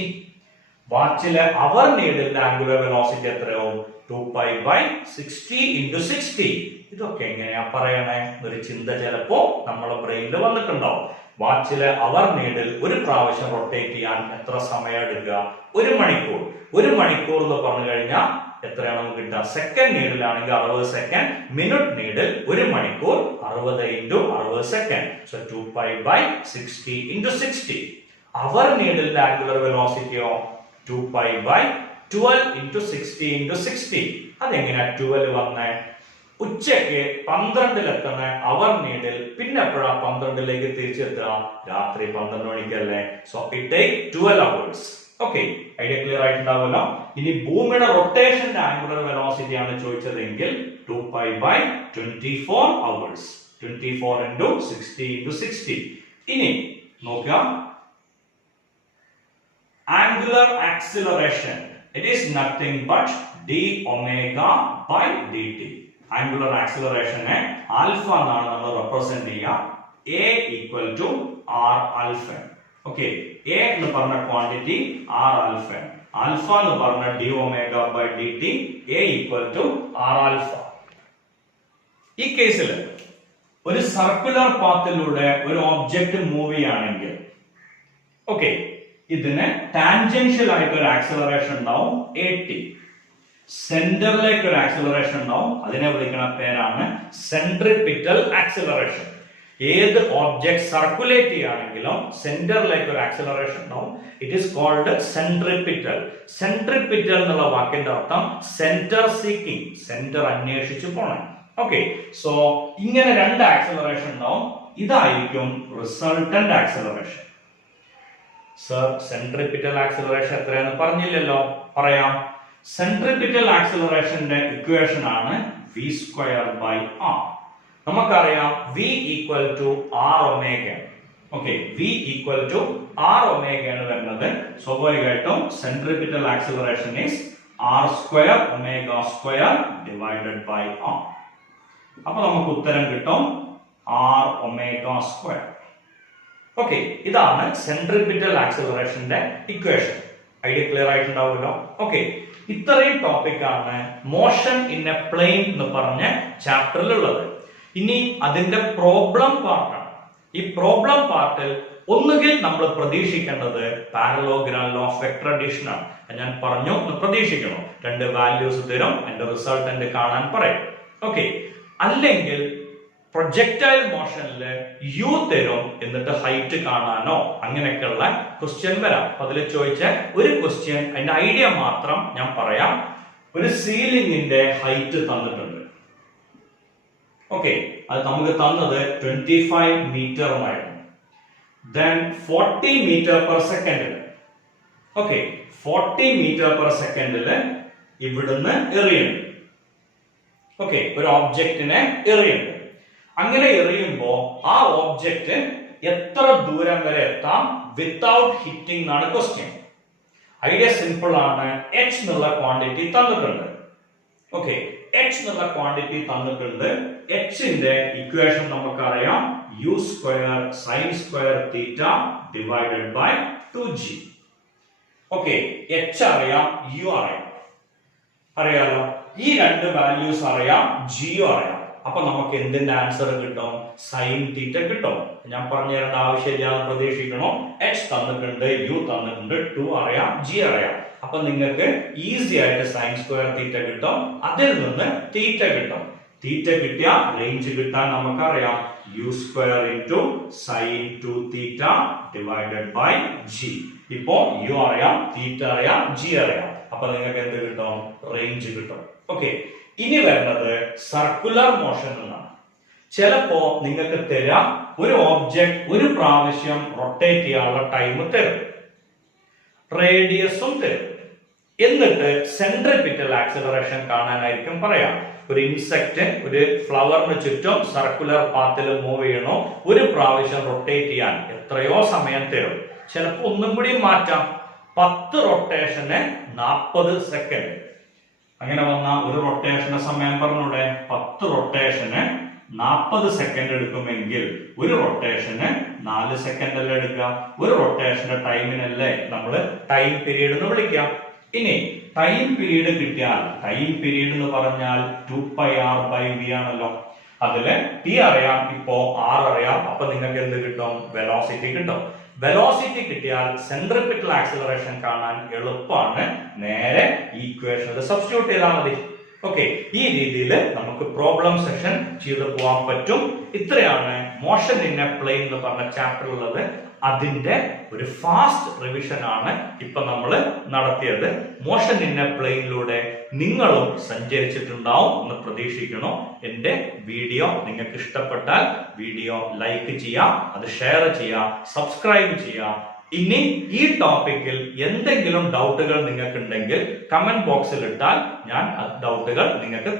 വാച്ചിലെ അവർ നീഡിലിന്റെ ആംഗുലർ വെലോസിറ്റി എത്രയാവും? 2π/60 × 60. ഇതൊക്കെ എങ്ങനെയാ പറയണേ ഒരു ചിന്ത ചിലപ്പോ നമ്മളെ ബ്രെയിനിൽ വന്നിട്ടുണ്ടാവും. വാച്ചിലെ അവർ നീഡിൽ ഒരു പ്രാവശ്യം റൊട്ടേറ്റ് ചെയ്യാൻ എത്ര സമയം എടുക്കുക? 1 മണിക്കൂർ. 1 മണിക്കൂർ എന്ന് പറഞ്ഞു കഴിഞ്ഞാൽ എത്രയാണ് നമുക്ക് കിട്ടുക? സെക്കൻഡ് നീഡിലാണെങ്കിൽ 60 സെക്കൻഡ്, മിനിറ്റ് നീഡിൽ 1 മണിക്കൂർ 60 × 60 സെക്കൻഡ്. സോ 2π/60 × 60. അവർ നീഡിലിന്റെ ആംഗുലർ വെലോസിറ്റിയോ 2π/12 × 60 × 60. അതെങ്ങനെയാ 12 വന്നേ? ഉച്ചയ്ക്ക് 12-ലെത്തുന്ന അവർ നീഡിൽ പിന്നെ എപ്പോഴാ 12-ലേക്ക് തിരിച്ചെത്തുക? രാത്രി 12 മണിക്കല്ലേ. So it take 12 hours. Okay, idea clear ആയിട്ടുണ്ടാവുമല്ലോ. ഇനി ഭൂമിയുടെ റൊട്ടേഷന്റെ ആംഗുലർ വെലോസിറ്റി ആണ് ചോദിച്ചതെങ്കിൽ 2π/24 hours. 24 × 60 × 60. ഇനി നോക്കുക, angular acceleration it is nothing but dω/dt. Angular ആക്സിലറേഷനെ ആൽഫ എന്നാണ് നമ്മൾ റെപ്രസെന്റ് ചെയ്യുക. a = r alpha. Okay, a എന്ന് പറഞ്ഞ ക്വാണ്ടിറ്റി r alpha, ആൽഫ എന്ന് പറഞ്ഞ dω/dt, a = r alpha. ഈ കേസിൽ ഒരു സർക്കുലർ പാത്തിലൂടെ ഒരു ഒബ്ജക്റ്റ് മൂവ് ചെയ്യുകയാണെങ്കിൽ ഓക്കെ, ഇതിന് ടാൻജൻഷ്യൽ ആയിട്ട് ഒരു ആക്സിലറേഷൻ ഉണ്ടാവും at. സെന്ററിലേക്ക് ഒരു ആക്സിലറേഷൻ ഉണ്ടാവും, അതിനെ വിളിക്കുന്ന പേരാണ് സെൻട്രിപിറ്റൽ ആക്സിലറേഷൻ. ഏത് ഒബ്ജക്ട് സർക്കുലേറ്റ് ചെയ്യുകയാണെങ്കിലും സെന്ററിലേക്ക് ഒരു ആക്സിലറേഷൻ ഉണ്ടാവും. It is called centripetal. Centripetal എന്നുള്ള വാക്കിന്റെ അർത്ഥം സെന്റർ സീക്കിംഗ്, സെന്റർ അന്വേഷിച്ചു പോണം. ഓക്കെ, സോ ഇങ്ങനെ 2 ആക്സിലറേഷൻ ഉണ്ടാവും. ഇതായിരിക്കും resultant acceleration. Sir, centripetal acceleration എത്രയാണെന്ന് പറഞ്ഞില്ലല്ലോ, പറയാം. സെൻട്രിപിറ്റൽ ആക്സിലറേഷന്റെ ഇക്വേഷൻ ആണ് v²/r. നമുക്കറിയാം v = r ω. Okay, v = r ω ആണ് വരുന്നത്. സ്വാഭാവികമായിട്ടും centripetal acceleration is r² ω² divided by r. അപ്പൊ നമുക്ക് ഉത്തരം കിട്ടും r ω². ഓക്കെ, ഇതാണ് സെൻട്രിപിറ്റൽ ആക്സിലറേഷന്റെ ഇക്വേഷൻ. ഐഡിയ ക്ലിയർ ആയിട്ടുണ്ടാവുമല്ലോ. ഓക്കെ, ഇത്രയും ടോപ്പിക് ആണ് മോഷൻ ഇൻ എ പ്ലെയിൻ എന്ന് പറഞ്ഞ ചാപ്റ്ററിൽ ഉള്ളത്. ഇനി അതിന്റെ പ്രോബ്ലം പാർട്ടാണ്. ഈ പ്രോബ്ലം പാർട്ടിൽ ഒന്നുകിൽ നമ്മൾ പ്രതീക്ഷിക്കേണ്ടത് parallelogram law of vector addition ആണ്. ഞാൻ പറഞ്ഞു, പ്രതീക്ഷിക്കണം 2 വാല്യൂസ് തരും, അതിന്റെ റിസൾട്ടന്റ് കാണാൻ പറയും. ഓക്കെ, അല്ലെങ്കിൽ പ്രൊജക്ടൈൽ മോഷനില് യു തരും, എന്നിട്ട് ഹൈറ്റ് കാണാനോ അങ്ങനെയൊക്കെയുള്ള ക്വസ്റ്റ്യൻ വരാം. അതിൽ ചോദിച്ച ഒരു ക്വസ്റ്റ്യൻ, അതിന്റെ ഐഡിയ മാത്രം ഞാൻ പറയാം. ഒരു സീലിംഗിന്റെ ഹൈറ്റ് തന്നിട്ടുണ്ട്. ഓക്കെ, അത് നമുക്ക് തന്നത് 25 മീറ്റർ എന്നായിരുന്നു. ദെൻ 40 മീറ്റർ/സെക്കൻഡിൽ ഓക്കെ, 40 മീറ്റർ/സെക്കൻഡിൽ ഇവിടുന്ന് എറിയുണ്ട്. ഓക്കെ, ഒരു ഓബ്ജക്റ്റിനെ എറിയുണ്ട്. അങ്ങനെ എറിയുമ്പോ ആ ഓബ്ജക്റ്റ് എത്ര ദൂരം വരെ എത്താം വിത്തൗട്ട് ഹിറ്റിംഗ് എന്നാണ് ക്വസ്റ്റ്യൻ. ഐഡിയ സിമ്പിൾ ആണ്. h എന്നുള്ള ക്വാണ്ടിറ്റി തന്നിട്ടുണ്ട്. ഓക്കെ, h എന്നുള്ള ക്വാണ്ടിറ്റി തന്നിട്ടുണ്ട്. h ന്റെ ഇക്വേഷൻ നമുക്കറിയാം, u² sin² θ divided by 2g. Okay, h അറിയാം, u അറിയാലോ. ഈ 2 വാല്യൂസ് അറിയാം, g അറിയാം. അപ്പൊ നമുക്ക് എന്തിന്റെ ആൻസർ കിട്ടും? സൈൻ തീറ്റ കിട്ടും. ഞാൻ പറഞ്ഞു തരേണ്ട ആവശ്യമില്ല, പ്രതീക്ഷിക്കണം. h തന്നിട്ടുണ്ട്, u തന്നിട്ടുണ്ട്, 2 അറിയാം, g അറിയാം. അപ്പൊ നിങ്ങൾക്ക് ഈസി ആയിട്ട് sin² θ കിട്ടും. അതിൽ നിന്ന് തീറ്റ കിട്ടും. തീറ്റ കിട്ടിയ റേഞ്ച് കിട്ടാൻ നമുക്കറിയാം, u² × sin 2θ divided by g. ഇപ്പോ u അറിയാം, തീറ്റ അറിയാം, g അറിയാം. അപ്പൊ നിങ്ങൾക്ക് എന്ത് കിട്ടും? റേഞ്ച് കിട്ടും. ഓക്കെ, ഇനി വരുന്നത് സർക്കുലർ മോഷൻ എന്നാണ്. ചിലപ്പോ നിങ്ങൾക്ക് തരാം ഒരു ഓബ്ജക്ട് ഒരു പ്രാവശ്യം റൊട്ടേറ്റ് ചെയ്യാനുള്ള ടൈം തരും, റേഡിയസും തരും. എന്നിട്ട് സെൻട്രിപിറ്റൽ ആക്സിലറേഷൻ കാണാനായിരിക്കും പറയാം. ഒരു ഇൻസെക്ട് ഒരു ഫ്ലവറിന് ചുറ്റും സർക്കുലർ പാത്തിൽ മൂവ് ചെയ്യണോ, ഒരു പ്രാവശ്യം റൊട്ടേറ്റ് ചെയ്യാൻ എത്രയോ സമയം തരും. ചിലപ്പോ ഒന്നും കൂടി മാറ്റാം, 10 റൊട്ടേഷന് 40 സെക്കൻഡ്. അങ്ങനെ വന്ന ഒരു റൊട്ടേഷന്റെ സമയം പറഞ്ഞൂടെ? 10 റൊട്ടേഷന് 40 സെക്കൻഡ് എടുക്കുമെങ്കിൽ ഒരു റൊട്ടേഷന് 4 സെക്കൻഡ് അല്ലേ എടുക്കുക? ഒരു റൊട്ടേഷന്റെ ടൈമിനല്ലേ നമ്മൾ ടൈം പീരീഡ് എന്ന് വിളിക്കാം. ഇനി ടൈം പീരീഡ് കിട്ടിയാൽ, ടൈം പീരീഡ് എന്ന് പറഞ്ഞാൽ 2πr/v ആണല്ലോ. അതില് ടി അറിയാം, ഇപ്പോ ആർ അറിയാം. അപ്പൊ നിങ്ങൾക്ക് എന്ത് കിട്ടും? വെലോസിറ്റി കിട്ടും. വെലോസിറ്റി കിട്ടിയാൽ സെൻട്രിപിറ്റൽ ആക്സിലറേഷൻ കാണാൻ എളുപ്പമാണ്. നേരെ ഈക്വേഷനിൽ സബ്സ്റ്റിറ്റ്യൂട്ട് ചെയ്താൽ മതി. ഓക്കെ, ഈ രീതിയിൽ നമുക്ക് പ്രോബ്ലം സെഷൻ ചെയ്തു പോകാൻ പറ്റും. ഇത്രയാണ് മോഷൻ ഇൻ എ പ്ലെയിൻ എന്ന് പറഞ്ഞ ചാപ്റ്റർ ഉള്ളത്. അതിന്റെ ഒരു ഫാസ്റ്റ് റിവിഷൻ ആണ് ഇപ്പൊ നമ്മൾ നടത്തിയത്. മോഷൻ ഇൻ എ പ്ലെയിനിലൂടെ നിങ്ങളും സഞ്ചരിച്ചിട്ടുണ്ടാവും എന്ന് പ്രതീക്ഷിക്കണം. എന്റെ വീഡിയോ നിങ്ങൾക്ക് ഇഷ്ടപ്പെട്ടാൽ വീഡിയോ ലൈക്ക് ചെയ്യാം, അത് ഷെയർ ചെയ്യാം, സബ്സ്ക്രൈബ് ചെയ്യാം. ഇനി ഈ ടോപ്പിക്കിൽ എന്തെങ്കിലും ഡൗട്ടുകൾ നിങ്ങൾക്ക് ഉണ്ടെങ്കിൽ കമന്റ് ബോക്സിൽ ഇട്ടാൽ ഞാൻ ഡൗട്ടുകൾ നിങ്ങൾക്ക്